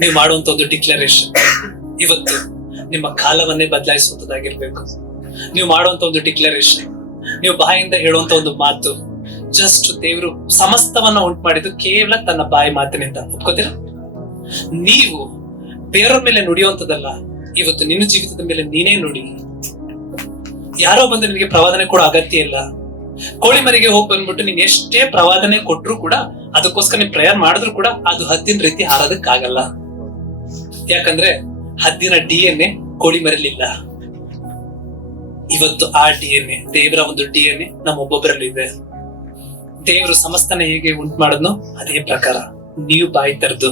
ನೀವು ಮಾಡುವಂತ ಒಂದು ಡಿಕ್ಲರೇಷನ್ ಇವತ್ತು ನಿಮ್ಮ ಕಾಲವನ್ನೇ ಬದಲಾಯಿಸುವಂತದ್ದಾಗಿರ್ಬೇಕು. ನೀವು ಮಾಡುವಂತ ಒಂದು ಡಿಕ್ಲರೇಷನ್, ನೀವು ಬಾಯಿಂದ ಹೇಳುವಂತ ಒಂದು ಮಾತು, ಜಸ್ಟ್ ದೇವರು ಸಮಸ್ತವನ್ನ ಉಂಟು ಮಾಡಿದ್ದು ಕೇವಲ ತನ್ನ ಬಾಯಿ ಮಾತಿನಿಂದ. ಒಪ್ಕೋತೀರ? ನೀವು ಬೇರೆಯವ್ರ ಮೇಲೆ ನುಡಿಯುವಂತದಲ್ಲ, ಇವತ್ತು ನಿನ್ನ ಜೀವಿತದ ಮೇಲೆ ನೀನೇ ನುಡಿ. ಯಾರೋ ಬಂದು ನಿನಗೆ ಪ್ರವಾದನೆ ಕೊಡೋ ಅಗತ್ಯ ಇಲ್ಲ. ಕೋಳಿ ಮರಿಗೆ ಹೋಗಿ ಬಂದ್ಬಿಟ್ಟು ನೀನ್ ಎಷ್ಟೇ ಪ್ರವಾದನೆ ಕೊಟ್ರು ಕೂಡ, ಅದಕ್ಕೋಸ್ಕರ ನೀನ್ ಪ್ರೇಯರ್ ಮಾಡಿದ್ರು ಕೂಡ ಅದು ಹದ್ದಿನ ರೀತಿ ಹಾರೋದಕ್ಕಾಗಲ್ಲ. ಯಾಕಂದ್ರೆ ಹದ್ದಿನ DNA ಕೋಳಿ ಮರಲಿಲ್ಲ. ಇವತ್ತು ಆ DNA, ದೇವರ ಒಂದು DNA ನಮ್ಮ ಒಬ್ಬೊಬ್ಬರಲ್ಲಿ ಇದೆ. ದೇವರು ಸಮಸ್ತನ ಹೇಗೆ ಉಂಟು ಮಾಡೋದ್ನೋ ಅದೇ ಪ್ರಕಾರ ನೀವು ಬಾಯಿ ತೆರೆದು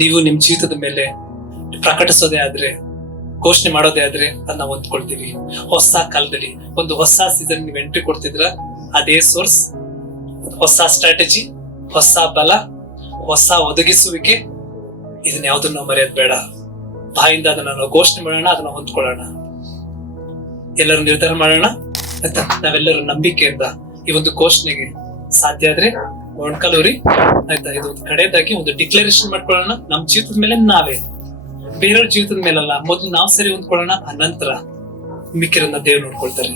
ನೀವು ನಿಮ್ ಜೀವಿತದ ಮೇಲೆ ಪ್ರಕಟಿಸೋದೇ ಆದ್ರೆ, ಘೋಷಣೆ ಮಾಡೋದೇ ಆದ್ರೆ ಅದನ್ನ ಹೊಂದ್ಕೊಳ್ತೀವಿ. ಹೊಸ ಕಾಲದಲ್ಲಿ ಒಂದು ಹೊಸ ಸೀಸನ್ ನೀವು ಎಂಟ್ರಿ ಕೊಡ್ತಿದ್ರ, ಅದೇ ಸೋರ್ಸ್, ಹೊಸ ಸ್ಟ್ರಾಟಜಿ, ಹೊಸ ಬಲ, ಹೊಸ ಒದಗಿಸುವಿಕೆ, ಇದನ್ನ ಯಾವ್ದನ್ನ ನಾವು ಮರೆಯೋದ್ ಬೇಡ. ಬಾಯಿಂದ ಅದನ್ನ ನಾವು ಘೋಷಣೆ ಮಾಡೋಣ, ಅದನ್ನ ಹೊಂದ್ಕೊಳ್ಳೋಣ. ಎಲ್ಲರೂ ನಿರ್ಧಾರ ಮಾಡೋಣ ಆಯ್ತಾ? ನಾವೆಲ್ಲರೂ ನಂಬಿಕೆಯಿಂದ ಈ ಒಂದು ಘೋಷಣೆಗೆ ಸಾಧ್ಯ ಆದ್ರೆ ಮೊಣಕಾಲೂರಿ ಆಯ್ತಾ? ಇದು ಒಂದು ಕಡೆಯದಾಗಿ ಒಂದು ಡಿಕ್ಲರೇಷನ್ ಮಾಡ್ಕೊಳ್ಳೋಣ. ನಮ್ ಜೀವಿತದ ಮೇಲೆ ನಾವೇ, ಬೇರೆಯವ್ರ ಜೀವಿತದ ಮೇಲಲ್ಲ. ಮೊದಲು ನಾವು ಸರಿ ಹೊಂದ್ಕೊಳ್ಳೋಣ, ಅನಂತರ ಮಿಕ್ಕಿರನ್ನ ದೇವ್ರು ನೋಡ್ಕೊಳ್ತಾರೆ.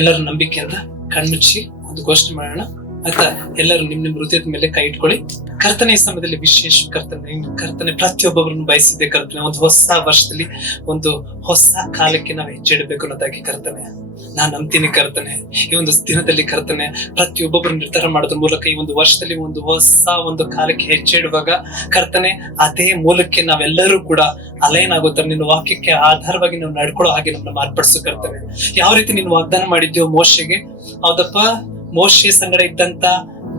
ಎಲ್ಲರೂ ನಂಬಿಕೆಯಿಂದ ಕಣ್ಮುಚ್ಚಿ ಒಂದು ಘೋಷಣೆ ಮಾಡೋಣ ಆಯ್ತಾ? ಎಲ್ಲರೂ ನಿಮ್ ಹೃದಯದ ಮೇಲೆ ಕೈ ಇಟ್ಕೊಳ್ಳಿ. ಕರ್ತನೆ ಈ ಸಮಯದಲ್ಲಿ ವಿಶೇಷ ಕರ್ತನೆ ಪ್ರತಿಯೊಬ್ಬೊಬ್ಬರನ್ನು ಬಯಸಿದ್ದೆ ಕರ್ತನೆ. ಒಂದು ಹೊಸ ವರ್ಷದಲ್ಲಿ ಒಂದು ಹೊಸ ಕಾಲಕ್ಕೆ ನಾವು ಹೆಜ್ಜೆಡಬೇಕು ಅನ್ನೋದಾಗಿ ಕರ್ತನೆ ನಾನ್ ನಂಬ್ತೀನಿ ಕರ್ತನೆ. ಈ ಒಂದು ದಿನದಲ್ಲಿ ಕರ್ತನೆ ಪ್ರತಿಯೊಬ್ಬೊಬ್ಬರು ನಿರ್ಧಾರ ಮಾಡೋದ್ರ ಮೂಲಕ ಈ ಒಂದು ವರ್ಷದಲ್ಲಿ ಒಂದು ಹೊಸ ಒಂದು ಕಾಲಕ್ಕೆ ಹೆಜ್ಜೆ ಇಡುವಾಗ ಕರ್ತನೆ ಅದೇ ಮೂಲಕ್ಕೆ ನಾವೆಲ್ಲರೂ ಕೂಡ ಅಲೈನ್ ಆಗುತ್ತಾರೆ. ನಿನ್ನ ವಾಕ್ಯಕ್ಕೆ ಆಧಾರವಾಗಿ ನಾವು ನಡ್ಕೊಳ್ಳೋ ಹಾಗೆ ನಮ್ಮನ್ನ ಮಾರ್ಪಡಿಸು ಕರ್ತನೆ. ಯಾವ ರೀತಿ ನೀನು ವಾಗ್ದಾನ ಮಾಡಿದ್ಯೋ ಮೋಶೆಗೆ, ಹೌದಪ್ಪ, ಮೋಶೆ ಸಂಗಡ ಇದ್ದಂತ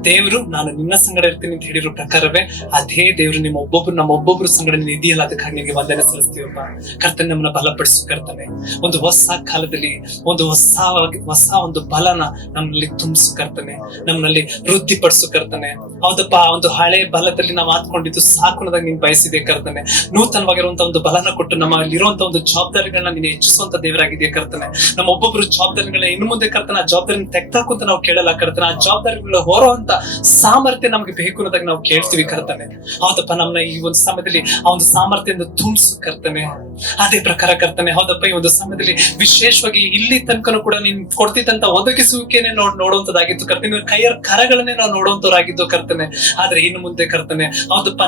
ದೇವರು ನಾನು ನಿನ್ನ ಸಂಗಡ ಇರ್ತೀನಿ ಅಂತ ಹೇಳಿರೋ ಪ್ರಕಾರವೇ ಅದೇ ದೇವರು ನಮ್ಮ ಒಬ್ಬೊಬ್ರು ಸಂಗಡ ನೀನು ಇದೆಯಲ್ಲ, ಅದಕ್ಕಾಗಿ ನಿಮಗೆ ವಂದನೆ ಸಲ್ಲಿಸ್ತೀವಪ್ಪ ಕರ್ತನೆ. ನಮ್ಮನ್ನ ಬಲಪಡಿಸು ಕರ್ತನೆ. ಒಂದು ಹೊಸ ಕಾಲದಲ್ಲಿ ಒಂದು ಹೊಸ ಒಂದು ಬಲನ ನಮ್ಮಲ್ಲಿ ತುಂಬಿಸು ಕರ್ತನೆ, ನಮ್ಮಲ್ಲಿ ವೃದ್ಧಿಪಡಿಸು ಕರ್ತನೆ. ಹೌದಪ್ಪ, ಒಂದು ಹಳೆ ಬಲದಲ್ಲಿ ನಾವು ಆತ್ಕೊಂಡಿದ್ದು ಸಾಕುನದಾಗ ನೀನ್ ಬಯಸಿದೆ ಕರ್ತನೆ. ನೂತನವಾಗಿರುವಂತ ಒಂದು ಬಲನ ಕೊಟ್ಟು ನಮ್ಮಲ್ಲಿರುವಂತ ಒಂದು ಜವಾಬ್ದಾರಿಗಳನ್ನ ನೀನು ಹೆಚ್ಚಿಸುವಂತ ದೇವರಾಗಿದೆಯಾ ಕರ್ತನೆ. ನಮ್ಮ ಒಬ್ಬೊಬ್ರು ಜವಾಬ್ದಾರಿಗಳನ್ನ ಇನ್ನು ಮುಂದೆ ಕರ್ತನೆ ಆ ಜವಾಬ್ದಾರಿನ ತೆಗ್ದಾಕು ಅಂತ ನಾವು ಕೇಳಲ್ಲ ಕರ್ತನೆ. ಆ ಜವಾಬ್ದಾರಿಗಳ ಹೊರುವಂತ ಸಾಮರ್ಥ್ಯ ನಮ್ಗೆ ಬೇಕು ಅನ್ನೋದಾಗ ನಾವು ಕೇಳ್ತೀವಿ ಕರ್ತನೆ. ಹೌದಪ್ಪ, ನಮ್ಮನ್ನ ಈ ಒಂದು ಸಮಯದಲ್ಲಿ ಆ ಒಂದು ಸಾಮರ್ಥ್ಯದಿಂದ ತುಂಬಿಸು ಕರ್ತನೆ. ಅದೇ ಪ್ರಕಾರ ಕರ್ತನೆ, ಹೌದಪ್ಪ, ಈ ಒಂದು ಸಮಯದಲ್ಲಿ ವಿಶೇಷವಾಗಿ ಇಲ್ಲಿ ತನಕನೂ ಕೂಡ ನೀನ್ ಕೊಡ್ತಿದ್ದಂತ ಒದಗಿಸುವಿಕೆನೆ ನೋಡುವಂತದ್ದಾಗಿತ್ತು ಕರ್ತನೆ. ಕೈಯ ಕರಗಳನ್ನೇ ನಾವು ನೋಡುವಂತವ್ರಾಗಿದ್ದು ಕರ್ತನೆ. ಆದ್ರೆ ಇನ್ನು ಮುಂದೆ ಕರ್ತನೆ, ಹೌದಪ್ಪ,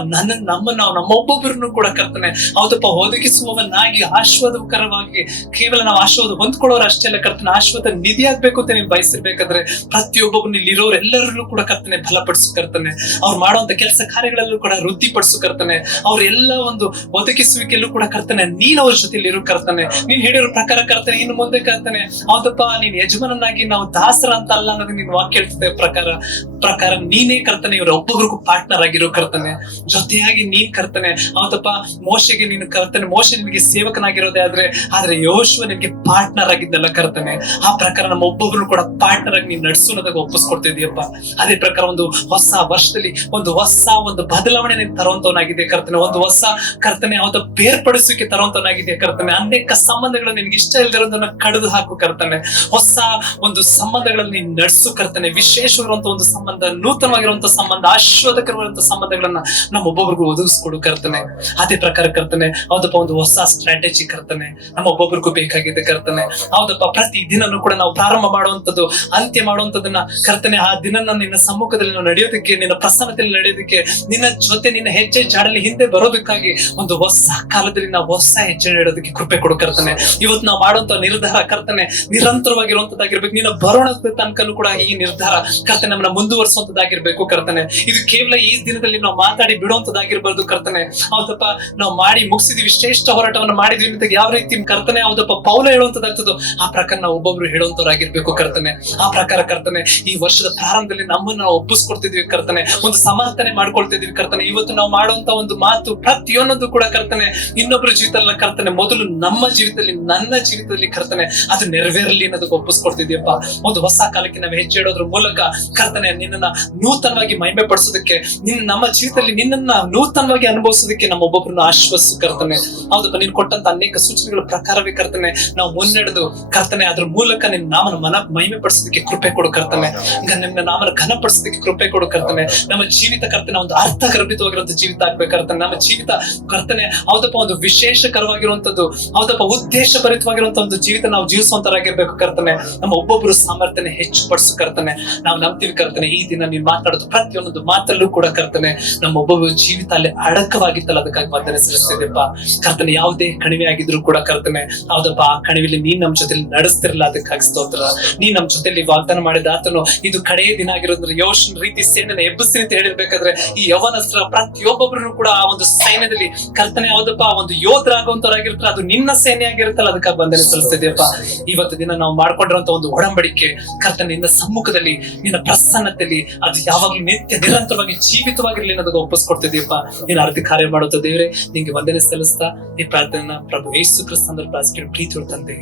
ನಮ್ಮೊಬ್ಬೊಬ್ಬರನ್ನು ಕೂಡ ಕರ್ತನೆ, ಹೌದಪ್ಪ, ಒದಗಿಸುವವನಾಗಿ ಆಶೀರ್ವಾದಕರವಾಗಿ ಕೇವಲ ನಾವು ಆಶೀರ್ವಾದ ಹೊಂದ್ಕೊಳ್ಳೋರು ಅಷ್ಟೇ ಅಲ್ಲ ಕರ್ತನೆ, ಆಶೀರ್ವಾದ ನಿಧಿ ಆಗ್ಬೇಕು ಅಂತ ನೀನ್ ಬಯಸಿರ್ಬೇಕಾದ್ರೆ ಪ್ರತಿಯೊಬ್ಬೊಬ್ಬರು ಇಲ್ಲಿರೋರು ಎಲ್ಲರಲ್ಲೂ ಕೂಡ ಕರ್ತನೆ ಬಲಪಡಿಸು ಕರ್ತನೆ. ಅವ್ರು ಮಾಡುವಂತ ಕೆಲಸ ಕಾರ್ಯಗಳಲ್ಲೂ ಕೂಡ ವೃದ್ಧಿಪಡಿಸು ಕರ್ತನೆ. ಅವ್ರೆಲ್ಲ ಒಂದು ಒದಗಿಸುವಿಕೆಯಲ್ಲೂ ಕೂಡ ಕರ್ತನೆ ನೀನ್ ಅವ್ರ ಜೊತೆಲಿ ಇರು ಕರ್ತನೆ. ನೀನ್ ಹೇಳಿರೋ ಪ್ರಕಾರ ಕರ್ತನೆ ಇನ್ನು ಮುಂದೆ ಕರ್ತನೆ, ಹೌದಪ್ಪ, ನೀನ್ ಯಜಮಾನನಾಗಿ ನಾವು ದಾಸರ ಅಂತ ಅಲ್ಲ ಅನ್ನೋದು ನೀನ್ ವಾಕ್ಯ ಹೇಳ್ತಿದ್ದೆ ಪ್ರಕಾರ ನೀನೇ ಕರ್ತನೆ ಇವ್ರ ಒಬ್ಬೊಬ್ರಿಗೂ ಪಾರ್ಟ್ನರ್ ಆಗಿರೋ ಕರ್ತನೆ. ಜೊತೆಯಾಗಿ ನೀನ್ ಕರ್ತನೆ, ಹೌದಪ್ಪ, ಮೋಶೆಗೆ ನೀನು ಕರ್ತನೆ, ಮೋಶೆ ನಿಮಗೆ ಸೇವಕನಾಗಿರೋದೇ ಆದ್ರೆ ಯೋಶುವ ನಿನ್ಗೆ ಪಾರ್ಟ್ನರ್ ಆಗಿದ್ದಲ್ಲ ಕರ್ತನೆ. ಆ ಪ್ರಕಾರ ನಮ್ಮ ಒಬ್ಬೊಬ್ರು ಕೂಡ ಪಾರ್ಟ್ನರ್ ಆಗಿ ನೀನ್ ನಡ್ಸೋದಾಗ ಒಪ್ಪಿಸ್ಕೊಡ್ತಿದ್ಯಪ್ಪ. ಅದೇ ಪ್ರಕಾರ ಒಂದು ಹೊಸ ವರ್ಷದಲ್ಲಿ ಒಂದು ಹೊಸ ಒಂದು ಬದಲಾವಣೆ ತರುವಂತವನಾಗಿದೆ ಕರ್ತನೆ. ಒಂದು ಹೊಸ ಕರ್ತನೆ, ಹೌದ, ಬೇರ್ಪಡಿಸುವಿಕೆ ತರುವಂತವನಾಗಿದೆ ಕರ್ತನೆ. ಅನೇಕ ಸಂಬಂಧಗಳು ನಿನ್ಗೆ ಇಷ್ಟ ಇಲ್ದಿರೋದನ್ನ ಕಡಿದು ಹಾಕು ಕರ್ತನೆ. ಹೊಸ ಒಂದು ಸಂಬಂಧಗಳಲ್ಲಿ ನೀನ್ ನಡೆಸು ಕರ್ತನೆ. ವಿಶೇಷವಾಗಿರುವಂತಹ ಒಂದು ಸಂಬಂಧ, ನೂತನವಾಗಿರುವಂತಹ ಸಂಬಂಧ, ಆಶೀರ್ವಾದಕರವಾದಂತಹ ಸಂಬಂಧಗಳನ್ನ ನಮ್ಮ ಒಬ್ಬೊಬ್ರಿಗೂ ಒದಗಿಸ್ಕೊಡು ಕರ್ತನೆ. ಅದೇ ಪ್ರಕಾರ ಕರ್ತನೆ, ಹೌದಪ್ಪ, ಒಂದು ಹೊಸ ಸ್ಟ್ರಾಟಜಿ ಕರ್ತನೆ ನಮ್ಮ ಒಬ್ಬೊಬ್ರಿಗೂ ಬೇಕಾಗಿದೆ ಕರ್ತನೆ. ಹೌದಪ್ಪ, ಪ್ರತಿ ದಿನನೂ ಕೂಡ ನಾವು ಪ್ರಾರಂಭ ಮಾಡುವಂತದ್ದು, ಅಂತ್ಯ ಮಾಡುವಂತದನ್ನ ಕರ್ತನೆ, ಆ ದಿನ ನಿನ್ನ ಸಮ್ಮುಖದಲ್ಲಿ ನಾವು ನಡೆಯೋದಕ್ಕೆ, ನಿನ್ನ ಪ್ರಸನ್ನತೆಯಲ್ಲಿ ನಡೆಯೋದಕ್ಕೆ, ನಿನ್ನ ಜೊತೆ ನಿನ್ನ ಹೆಜ್ಜೆ ಜಾಡಲ್ಲಿ ಹಿಂದೆ ಬರೋದಕ್ಕಾಗಿ ಒಂದು ಹೊಸ ಕಾಲದಲ್ಲಿ ನಾವು ಹೊಸ ಹೆಜ್ಜೆ ಇಡೋದಕ್ಕೆ ಕೃಪೆ ಕೊಡು ಕರ್ತನೆ. ಇವತ್ತು ನಾವು ಮಾಡುವಂತ ನಿರ್ಧಾರ ಕರ್ತನೆ ನಿರಂತರವಾಗಿರುವಂತದ್ದಾಗಿರ್ಬೇಕು. ನಿನ್ನ ಬರೋಣ ತನಕನೂ ಕೂಡ ಈ ನಿರ್ಧಾರ ಕರ್ತನೆ ನಮ್ಮನ್ನ ಮುಂದುವರಿಸುವಂತದ್ದಾಗಿರ್ಬೇಕು ಕರ್ತನೆ. ಇದು ಕೇವಲ ಈ ದಿನದಲ್ಲಿ ನಾವು ಮಾತಾಡಿ ಬಿಡುವಂತದ್ದಾಗಿರ್ಬಾರ್ದು ಕರ್ತನೆ. ಹೌದಪ್ಪ, ನಾವು ಮಾಡಿ ಮುಗಿಸಿದ್ವಿ, ಶ್ರೇಷ್ಠ ಹೋರಾಟವನ್ನು ಮಾಡಿದ್ವಿ ಅಂತ ಯಾವ ರೀತಿ ಕರ್ತನೆ, ಹೌದಪ್ಪ, ಪೌಲ ಹೇಳುವಂತದ್ದಾಗ್ತದೋ ಆ ಪ್ರಕಾರ ನಾವು ಒಬ್ಬೊಬ್ರು ಹೇಳುವಂತವ್ರಾಗಿರ್ಬೇಕು ಕರ್ತನೆ. ಆ ಪ್ರಕಾರ ಕರ್ತನೆ ಈ ವರ್ಷದ ಪ್ರಾರಂಭದಲ್ಲಿ ನಮ್ಮನ್ನ ನಾವು ಒಪ್ಪಿಸ್ಕೊಡ್ತಿದ್ವಿ ಕರ್ತನೆ, ಒಂದು ಸಮರ್ಥನೆ ಮಾಡ್ಕೊಳ್ತಿದ್ವಿ ಕರ್ತನೆ. ಇವತ್ತು ನಾವು ಮಾಡುವಂತ ಒಂದು ಮಾತು ಪ್ರತಿಯೊಂದು ಕೂಡ ಕರ್ತನೆ ಇನ್ನೊಬ್ಬರ ಜೀವಿತದಲ್ಲಿ ಕರ್ತನೆ, ಮೊದಲು ನಮ್ಮ ಜೀವಿತದಲ್ಲಿ, ನನ್ನ ಜೀವಿತದಲ್ಲಿ ಕರ್ತನೆ ಅದು ನೆರವೇರಲಿ ಅನ್ನೋದಕ್ಕೆ ಒಪ್ಪಿಸ್ಕೊಡ್ತಿದ್ಯಪ್ಪ. ಒಂದು ಹೊಸ ಕಾಲಕ್ಕೆ ನಾವು ಹೆಜ್ಜೆ ಇಡೋದ್ರ ಮೂಲಕ ಕರ್ತನೆ ನಿನ್ನನ್ನ ನೂತನವಾಗಿ ಮಹಿಮೆ ಪಡಿಸೋದಕ್ಕೆ, ನಮ್ಮ ಜೀವಿತದಲ್ಲಿ ನಿನ್ನನ್ನ ನೂತನವಾಗಿ ಅನುಭವಿಸೋದಕ್ಕೆ ನಮ್ಮ ಒಬ್ಬೊಬ್ಬರನ್ನ ಆಶ್ವಾಸ ಕರ್ತನೆ. ಹೌದಪ್ಪ, ನೀನ್ ಕೊಟ್ಟಂತ ಅನೇಕ ಸೂಚನೆಗಳ ಪ್ರಕಾರವೇ ಕರ್ತನೆ ನಾವು ಮುನ್ನಡೆದು ಕರ್ತನೆ ಅದ್ರ ಮೂಲಕ ನಿನ್ನ ನಾಮನ ಮಹಿಮೆ ಪಡಿಸೋದಕ್ಕೆ ಕೃಪೆ ಕೊಡು ಕರ್ತನೆ. ನಿನ್ನ ನಾಮನ ಘನಪಡಿಸೋದಕ್ಕೆ ಕೃಪೆ ಕೊಡು ಕರ್ತನೆ. ನಮ್ಮ ಜೀವಿತ ಕರ್ತನೆ ಒಂದು ಅರ್ಥಗರ್ಭಿತವಾಗಿರುವಂತ ಜೀವಿತ ಆಗ್ಬೇಕರ್ತನೆ. ನಮ್ಮ ಜೀವಿತ ಕರ್ತನೆ ಹೌದಪ್ಪ ಒಂದು ವಿಶೇಷಕರವಾಗಿರುವಂತದ್ದು, ಹೌದಪ್ಪ ಉದ್ದೇಶ ಭರಿತವಾಗಿರುವಂತ ಒಂದು ಜೀವಿತ ನಾವು ಜೀವಿಸುವಂತರಾಗಿರ್ಬೇಕು ಕರ್ತನೆ. ನಮ್ಮ ಒಬ್ಬೊಬ್ಬರು ಸಾಮರ್ಥ್ಯನ ಹೆಚ್ಚು ಪಡಿಸು ಕರ್ತನೆ. ನಾವು ನಂಬ್ತೀವಿ ಕರ್ತನೆ, ಈ ದಿನ ನೀನ್ ಮಾತಾಡೋದು ಪ್ರತಿಯೊಂದು ಮಾತಲ್ಲೂ ಕೂಡ ಕರ್ತನೆ ನಮ್ಮ ಒಬ್ಬೊಬ್ಬರ ಜೀವಿತ ಅಲ್ಲಿ ಅಡಕವಾಗಿತ್ತಲ್ಲ, ಅದಕ್ಕಾಗಿ ವಂದನೆ ಸಲ್ಲಿಸ್ತಿದ್ದೆಪ್ಪ ಕರ್ತನೆ. ಯಾವುದೇ ಕಣಿವೆ ಆಗಿದ್ರು ಕೂಡ ಕರ್ತನೆ ಹೌದಪ್ಪ ಆ ಕಣಿವೆಯಲ್ಲಿ ನೀನ್ ನಮ್ ಜೊತೆ ನಡೆಸ್ತಿರಲ್ಲ, ಅದಕ್ಕಾಗಿ ಸ್ತೋತ್ರ. ನೀನ್ ನಮ್ ಜೊತೆಲಿ ವಾಗ್ದಾನ ಮಾಡಿದ ಆತನು ಇದು ಕಡೆಯ ದಿನ ಆಗಿರೋದ್ರ ಯೋಶನ್ ರೀತಿ ಸೇನೆನ ಎಬ್ಬಿಸಿ ಅಂತ ಹೇಳಿರ್ಬೇಕಾದ್ರೆ ಈ ಯವನಸ್ತ್ರ ಪ್ರತಿಯೊಬ್ಬೊಬ್ಬರು ಕೂಡ ಆ ಒಂದು ಸೈನ್ಯದಲ್ಲಿ ಕರ್ತನೆ ಹೌದಪ್ಪ ಒಂದು ಯೋಧರಾಗುವಂತವರಾಗಿರ್ತಾರೆ. ಅದು ನಿನ್ನ ಸೇನೆ ಆಗಿರುತ್ತಲ್ಲ, ಅದಕ್ಕಾಗಿ ವಂದನೆ ಸಲ್ಲಿಸ್ತಿದ್ದೆಪ್ಪ. ಇವತ್ತು ದಿನ ನಾವು ಮಾಡ್ಕೊಂಡಿರುವಂತ ಒಂದು ಒಡಂಬಡಿಕೆ ಕರ್ತನೆ ನಿನ್ನ ಸಮ್ಮುಖದಲ್ಲಿ ನಿನ್ನ ಪ್ರಸನ್ನತೆಯಲ್ಲಿ ಅದು ಯಾವಾಗ್ಲೂ ನಿತ್ಯ ನಿರಂತರವಾಗಿ ಜೀವಿತವಾಗಿರ್ಲಿ ಅನ್ನೋದಕ್ಕೆ ಒಪ್ಪಿಸ್ಕೊಡ್ತಿದ್ದೀಯಪ್ಪ. ನೀನ್ ಅರ್ಥ ಕಾರ್ಯ ಮಾಡುತ್ತ ದೇವ್ರೆ, ನಿಂಗೆ ವಂದನೆ ಸಲ್ಲಿಸ್ತಾ ಈ ಪ್ರಾರ್ಥನೆ ಪ್ರಭು ಯೇಸು ಕ್ರಿಸ್ತನ ಪ್ರೀತಿ ತಂದೆ.